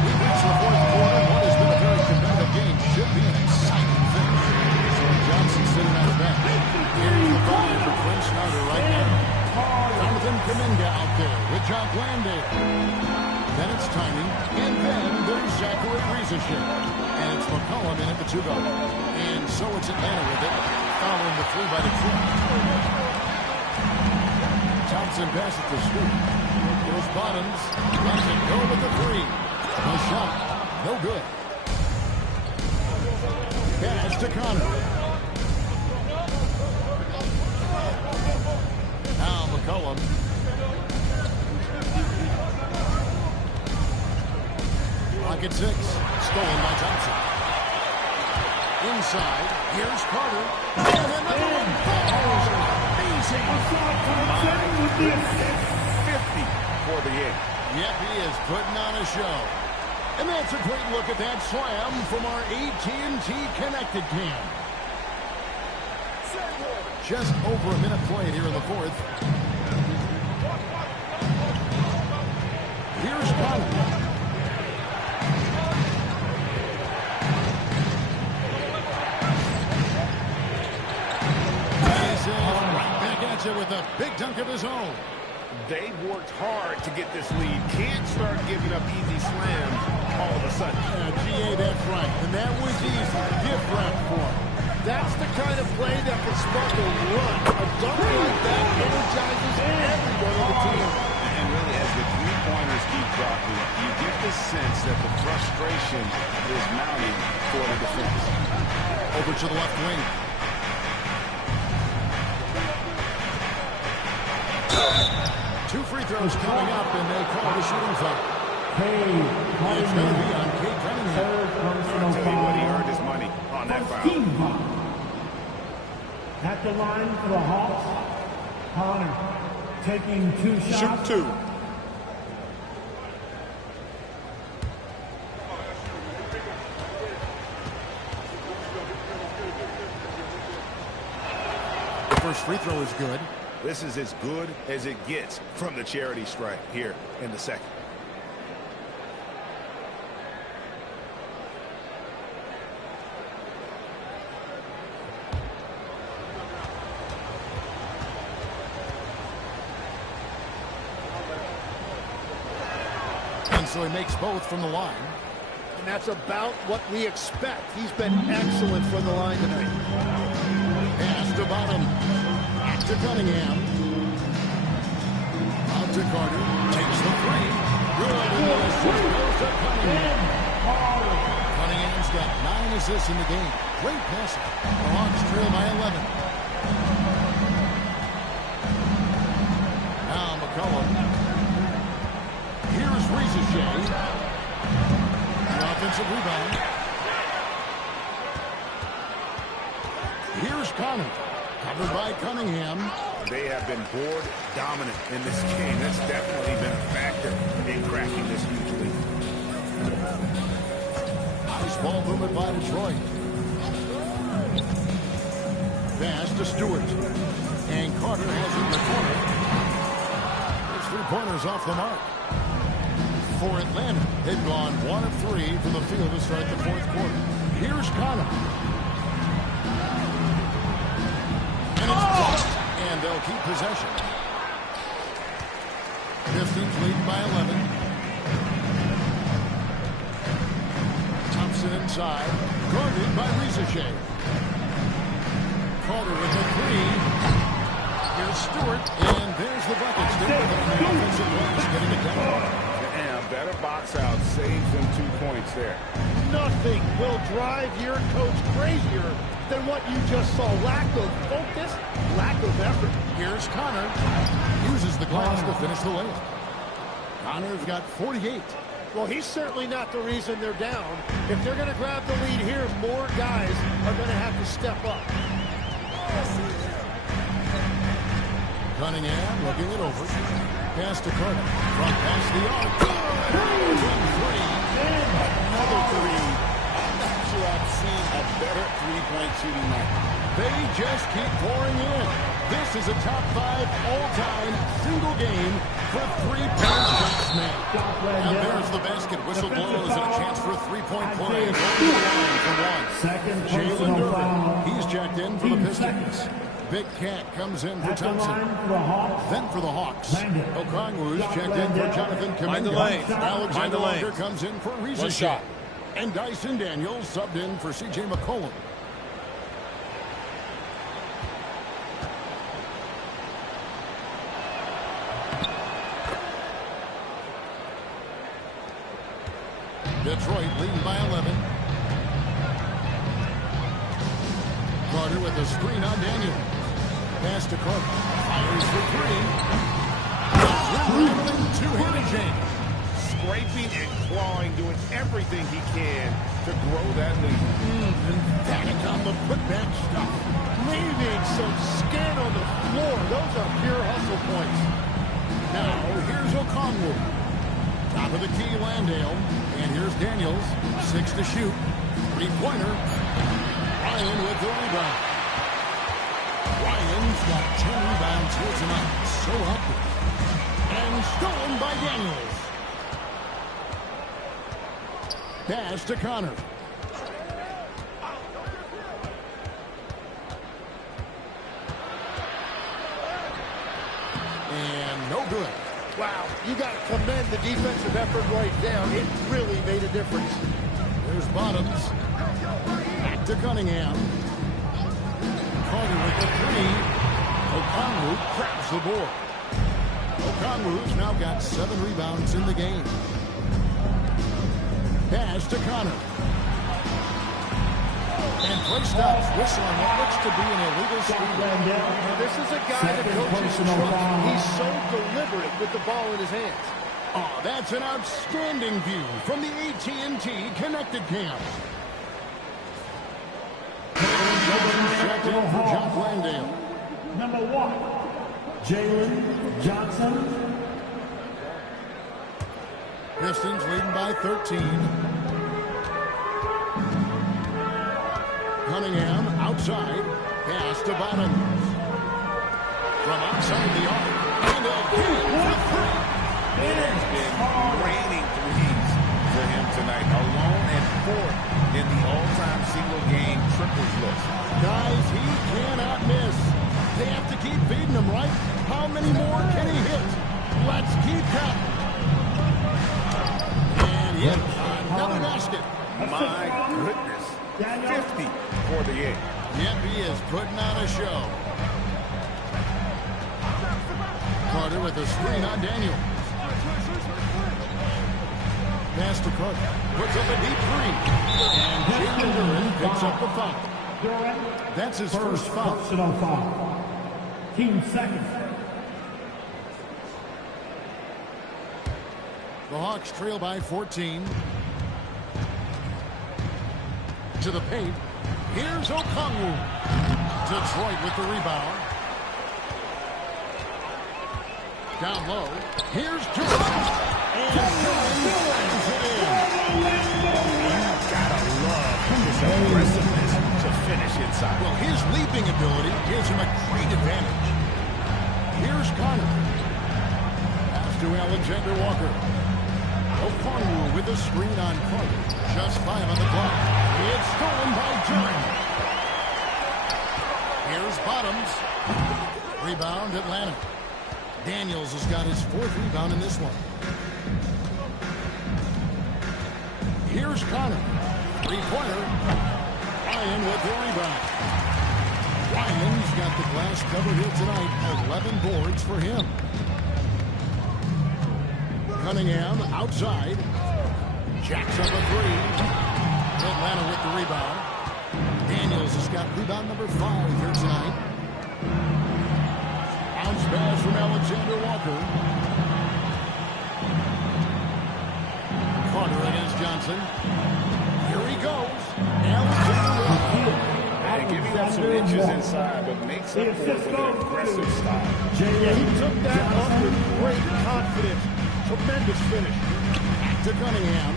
We reach the fourth quarter. What has been a very competitive game should be an exciting finish. So Johnson sitting on the bench. Here's the ball for Quinn Snyder right now. Jonathan Kuminga out there with Jock Landale. Then it's Tiny, and then there's Zachary Riesishin. And it's McCollum in at the 2-guard. And so it's Atlanta with it, following the 3 by Detroit. Thompson passes to Scoot. Goes Bottoms. Lets it go with the 3. No shot. No good. Pass to Connor. Now McCollum. Pocket 6. Stolen by Thompson. Inside. Here's Carter. And another one falls. Amazing. 50 for the 8. Yep, he is putting on a show. And that's a great look at that slam from our AT&T Connected Cam. Just over a minute played here in the fourth. Here's Connor. Right back at you with a big dunk of his own. They've worked hard to get this lead. Can't start giving up easy slams all of a sudden. GA, that's right. And that was easy. Gift wrap for him. That's the kind of play that can spark a run. A dunk like that energizes everyone on the team. And really, as the 3-pointers keep dropping, you get the sense that the frustration is mounting for the defense. Over to the left wing. Two free throws coming up, and they call the shooting foul. It's going to be on Cade Cunningham. I'll tell you what, he earned his money on that foul. At the line for the Hawks, Connor taking 2 shots. Shoot 2. The first free throw is good. This is as good as it gets from the charity stripe here in the second. And so he makes both from the line. And that's about what we expect. He's been excellent for the line tonight. Pass to Bottom. To Cunningham. Out to Carter. Takes the 3. Good. And the assist goes to Cunningham. Cunningham's got 9 assists in the game. Great passing. The Hawks trail by 11. Now McCollum. Shea. The offensive rebound. Here's Connor. Covered by Cunningham. They have been board dominant in this game. That's definitely been a factor in cracking this huge lead. Nice ball movement by Detroit. Pass to Stewart. And Carter has in the corner. His three-pointers off the mark. For Atlanta, they've gone 1 of 3 from the field to start the fourth quarter. Here's Connor. And it's blocked, and they'll keep possession. Pistons lead by 11. Thompson inside, guarded by Risache. Carter with the three. Here's Stewart, and there's the bucket. Still with it on the offensive boards, getting it down. And a better box out saves them 2 points there. Nothing will drive your coach crazier than what you just saw. Lack of focus, lack of effort. Here's Connor. Uses the glass to finish the layup. Connor's got 48. Well, he's certainly not the reason they're down. If they're going to grab the lead here, more guys are going to have to step up. Cunningham looking it over. Pass to Carter. Front pass the arc. Good! 1-3. Another three. I'm not sure I've seen a better three-point shooting night. They just keep pouring in. This is a top 5 all-time single game for three-point shots made. And there's the basket. Whistle blows and a chance for a three-point play. Over the line for one. Jalen Duren. He's checked in for the Pistons. Big Cat comes in for Thompson. Then for the Hawks. Okongwu's checked in for Jonathan Kuminga. Alexander Walker comes in for Risache. And Dyson Daniels subbed in for C.J. McCollum. Detroit leading by 11. Carter with a screen on Daniel. Pass to Carter. Fires for three. Two-handed James. Scraping and clawing, doing everything he can to grow that lead. Emphatic on the putback stuff. Leaving some skin on the floor. Those are pure hustle points. Now, here's Okongwu. Top of the key, Landale. And here's Daniels. 6 to shoot. Three-pointer. Ryan with the rebound. Ryan's got 10 rebounds here tonight. So active. And stolen by Daniels. Pass to Connor. And no good. Wow, you got to commend the defensive effort right there. It really made a difference. There's Bottoms. Back to Cunningham. Carter with the three. Okongwu grabs the board. Okongwu's now got 7 rebounds in the game. Pass to Connor. And play stops. Whistle on what looks to be an illegal screen. Now, this is a guy that coaches trust. He's so deliberate with the ball in his hands. Oh, that's an outstanding view from the AT&T Connected Cam. Checked in for John Landale. Number 1, Jalen Johnson. Pistons leading by 13. Cunningham outside. Pass to Bottoms. From outside the arc. And again for three. It has been raining threes for him tonight. Alone and 4th in the all-time single-game triples list. Guys, he cannot miss. They have to keep feeding him, right? How many more can he hit? Let's keep counting. And yet another basket. My goodness. 50 for the game. Yep, he is putting on a show. Carter with a screen on Daniel. Pass to Carter. Puts up a deep three. And Jalen Duren picks up the foul. That's his first foul. Personal foul. Team second. The Hawks trail by 14. To the paint. Here's Okongwu. Detroit with the rebound. Down low. Here's Durant. And Durant brings it in. You've got to love his aggressiveness to finish inside. Well, his leaping ability gives him a great advantage. Here's Connor. Pass to Alexander Walker. Okongwu with the screen on Carter. Just 5 on the clock. It's stolen by Durant. Here's Bottoms. Rebound Atlanta. Daniels has got his 4th rebound in this one. Here's Connor. 3-pointer. Ryan with the rebound. Ryan's got the glass covered here tonight. 11 boards for him. Cunningham outside. Jacks up a 3. Atlanta with the rebound. Daniels has got rebound number 5 here tonight. Bounce pass from Alexander Walker. Carter against Johnson. Here he goes. Alexander Walker. Hey, giving up some inches inside, but makes up for it with an aggressive style. Yeah, he took that up with great confidence. Tremendous finish. Back to Cunningham.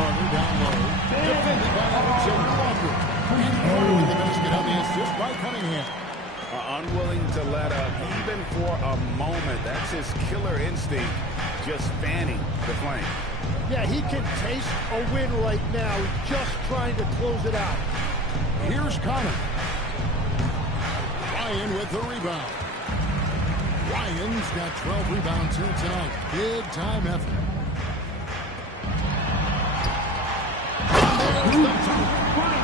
Carter down low. Defended by Alexander Walker. And Carter with the basket on the assist by Cunningham. Unwilling to let up even for a moment. That's his killer instinct, just fanning the flame. Yeah, he can taste a win right now. He's just trying to close it out. Here's Connor. Ryan with the rebound. Ryan's got 12 rebounds here tonight. Big time effort.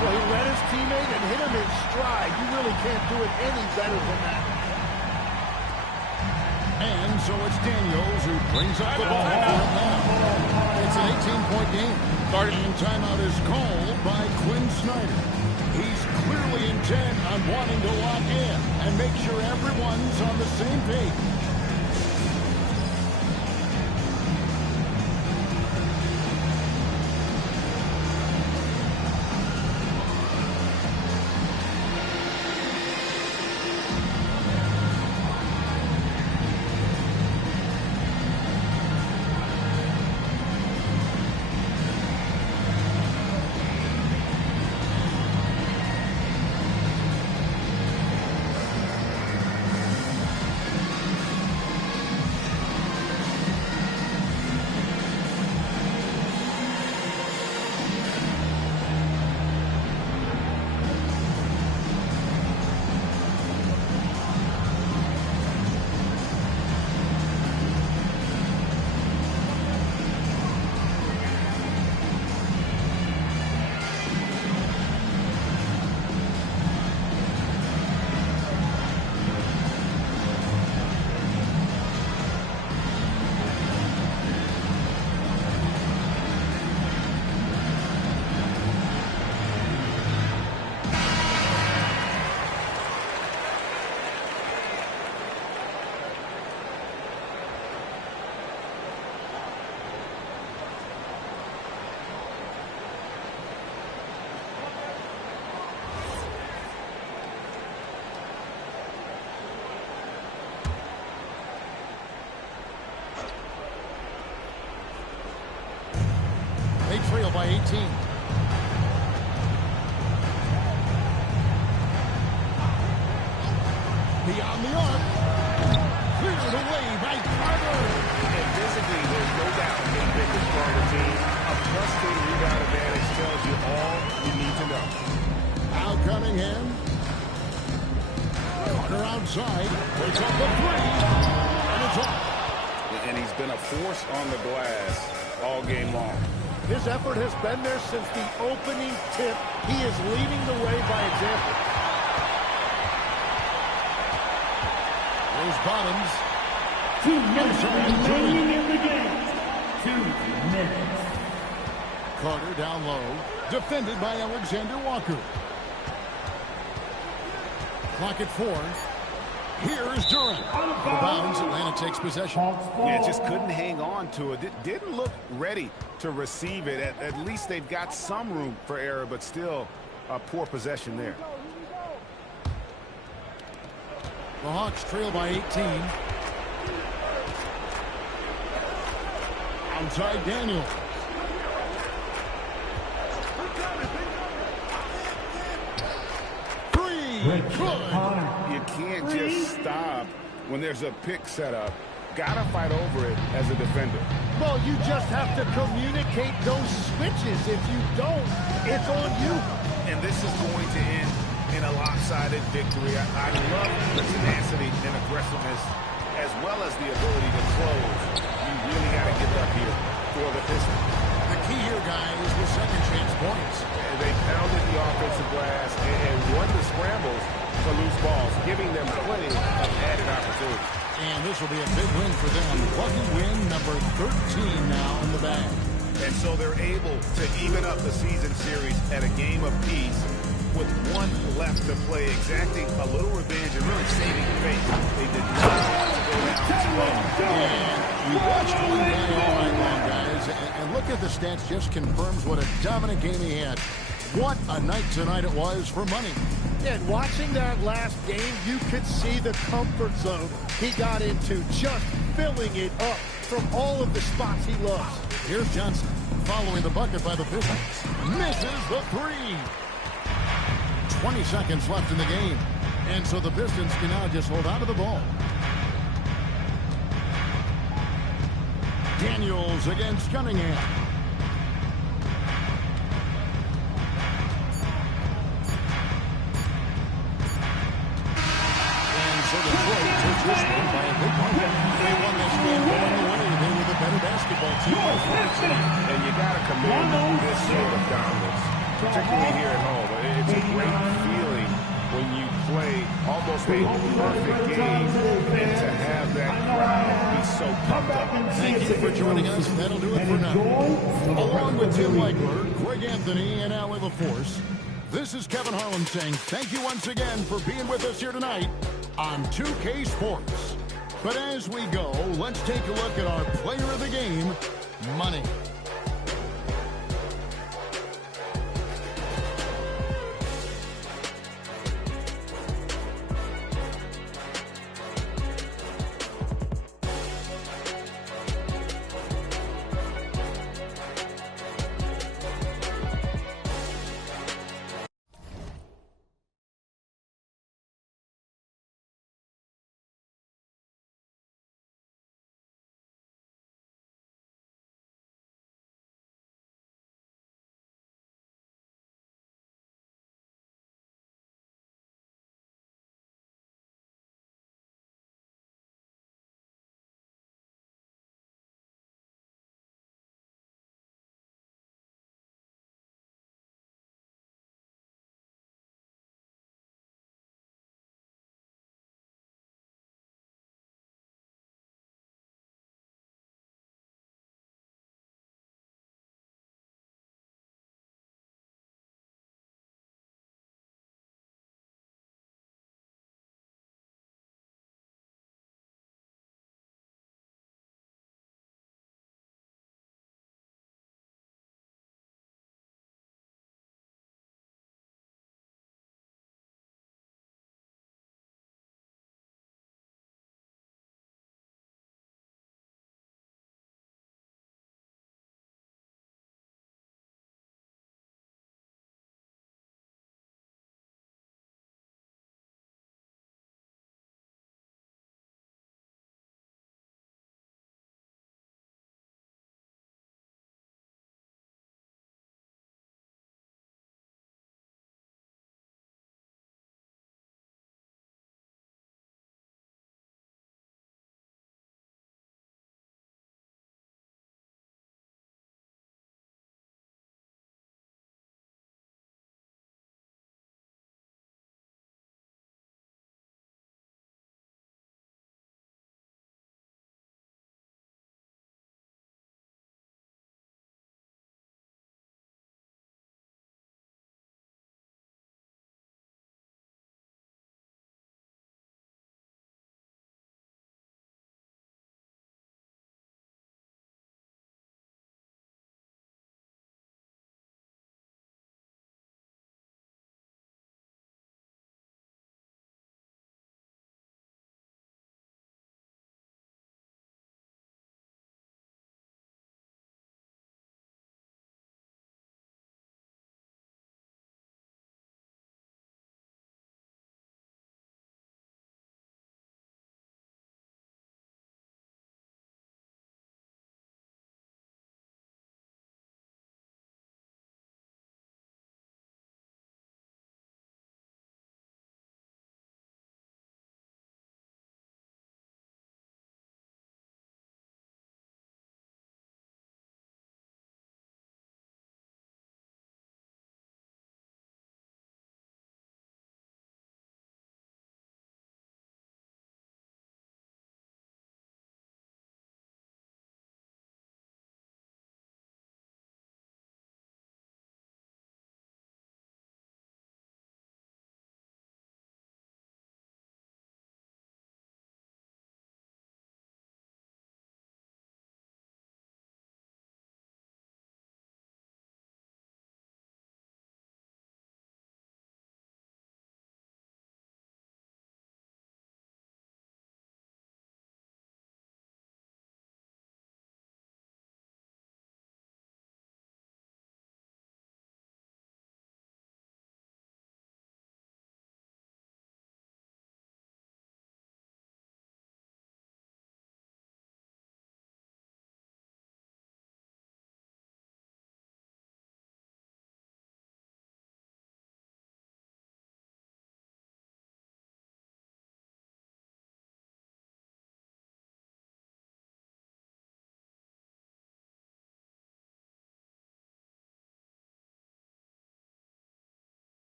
Well, he read his teammate and hit him in stride. You really can't do it any better than that. And so it's Daniels who brings up the ball for Atlanta. It's an 18-point game. And timeout is called by Quinn Snyder. He's clearly intent on wanting to lock in and make sure everyone's on the same page. They trail by 18. Beyond the arc. Cleared away by Carter. And physically, there's no doubt they've been the stronger team. A +2 rebound advantage tells you all you need to know. Al Cunningham. Carter outside. Puts up the 3. And it's off. And he's been a force on the glass all game long. His effort has been there since the opening tip. He is leading the way by example. There's Bottoms. 2 minutes remaining in the game. 2 minutes. Carter down low. Defended by Alexander Walker. Clock at 4. Here's Durant. Out of bounds, Atlanta takes possession. Yeah, just couldn't hang on to it. Didn't look ready to receive it. At least they've got some room for error, but still a poor possession there. The Hawks trail by 18. Outside Daniels. You can't just stop when there's a pick set up. Gotta fight over it as a defender. Well, you just have to communicate those switches. If you don't, it's on you. And this is going to end in a lopsided victory. I love the tenacity and aggressiveness as well as the ability to close. You really got to get up here for the Pistons. The key here, guys, was second chance points. And they pounded the offensive glass and won the scrambles for loose balls, giving them plenty of added opportunity. And this will be a big win for them. Lucky win number 13 now in the bag. And so they're able to even up the season series at a game apiece with one left to play, exacting a little revenge and really saving face. They did not want to go down 2-0. And we watched one guy all night long, guys. And look at the stats, just confirms what a dominant game he had. What a night tonight it was for Money. And watching that last game, you could see the comfort zone he got into, just filling it up from all of the spots he loves. Here's Johnson following the bucket by the Pistons. Misses the three. 20 seconds left in the game. And so the Pistons can now just hold on to the ball. Daniels against Cunningham. So Detroit took this one by a big margin. They won this game going away. They were the better basketball team by 14. And you got to commend this sort of dominance, particularly here at home. It's a great feeling when you play almost a perfect game and to have that crowd be so pumped up. Thank you for joining us. That'll do it for now. Along with Tim Legler, Greg Anthony, and Allie LaForce, this is Kevin Harlan saying thank you once again for being with us here tonight on 2K Sports. But as we go, let's take a look at our player of the game, Money.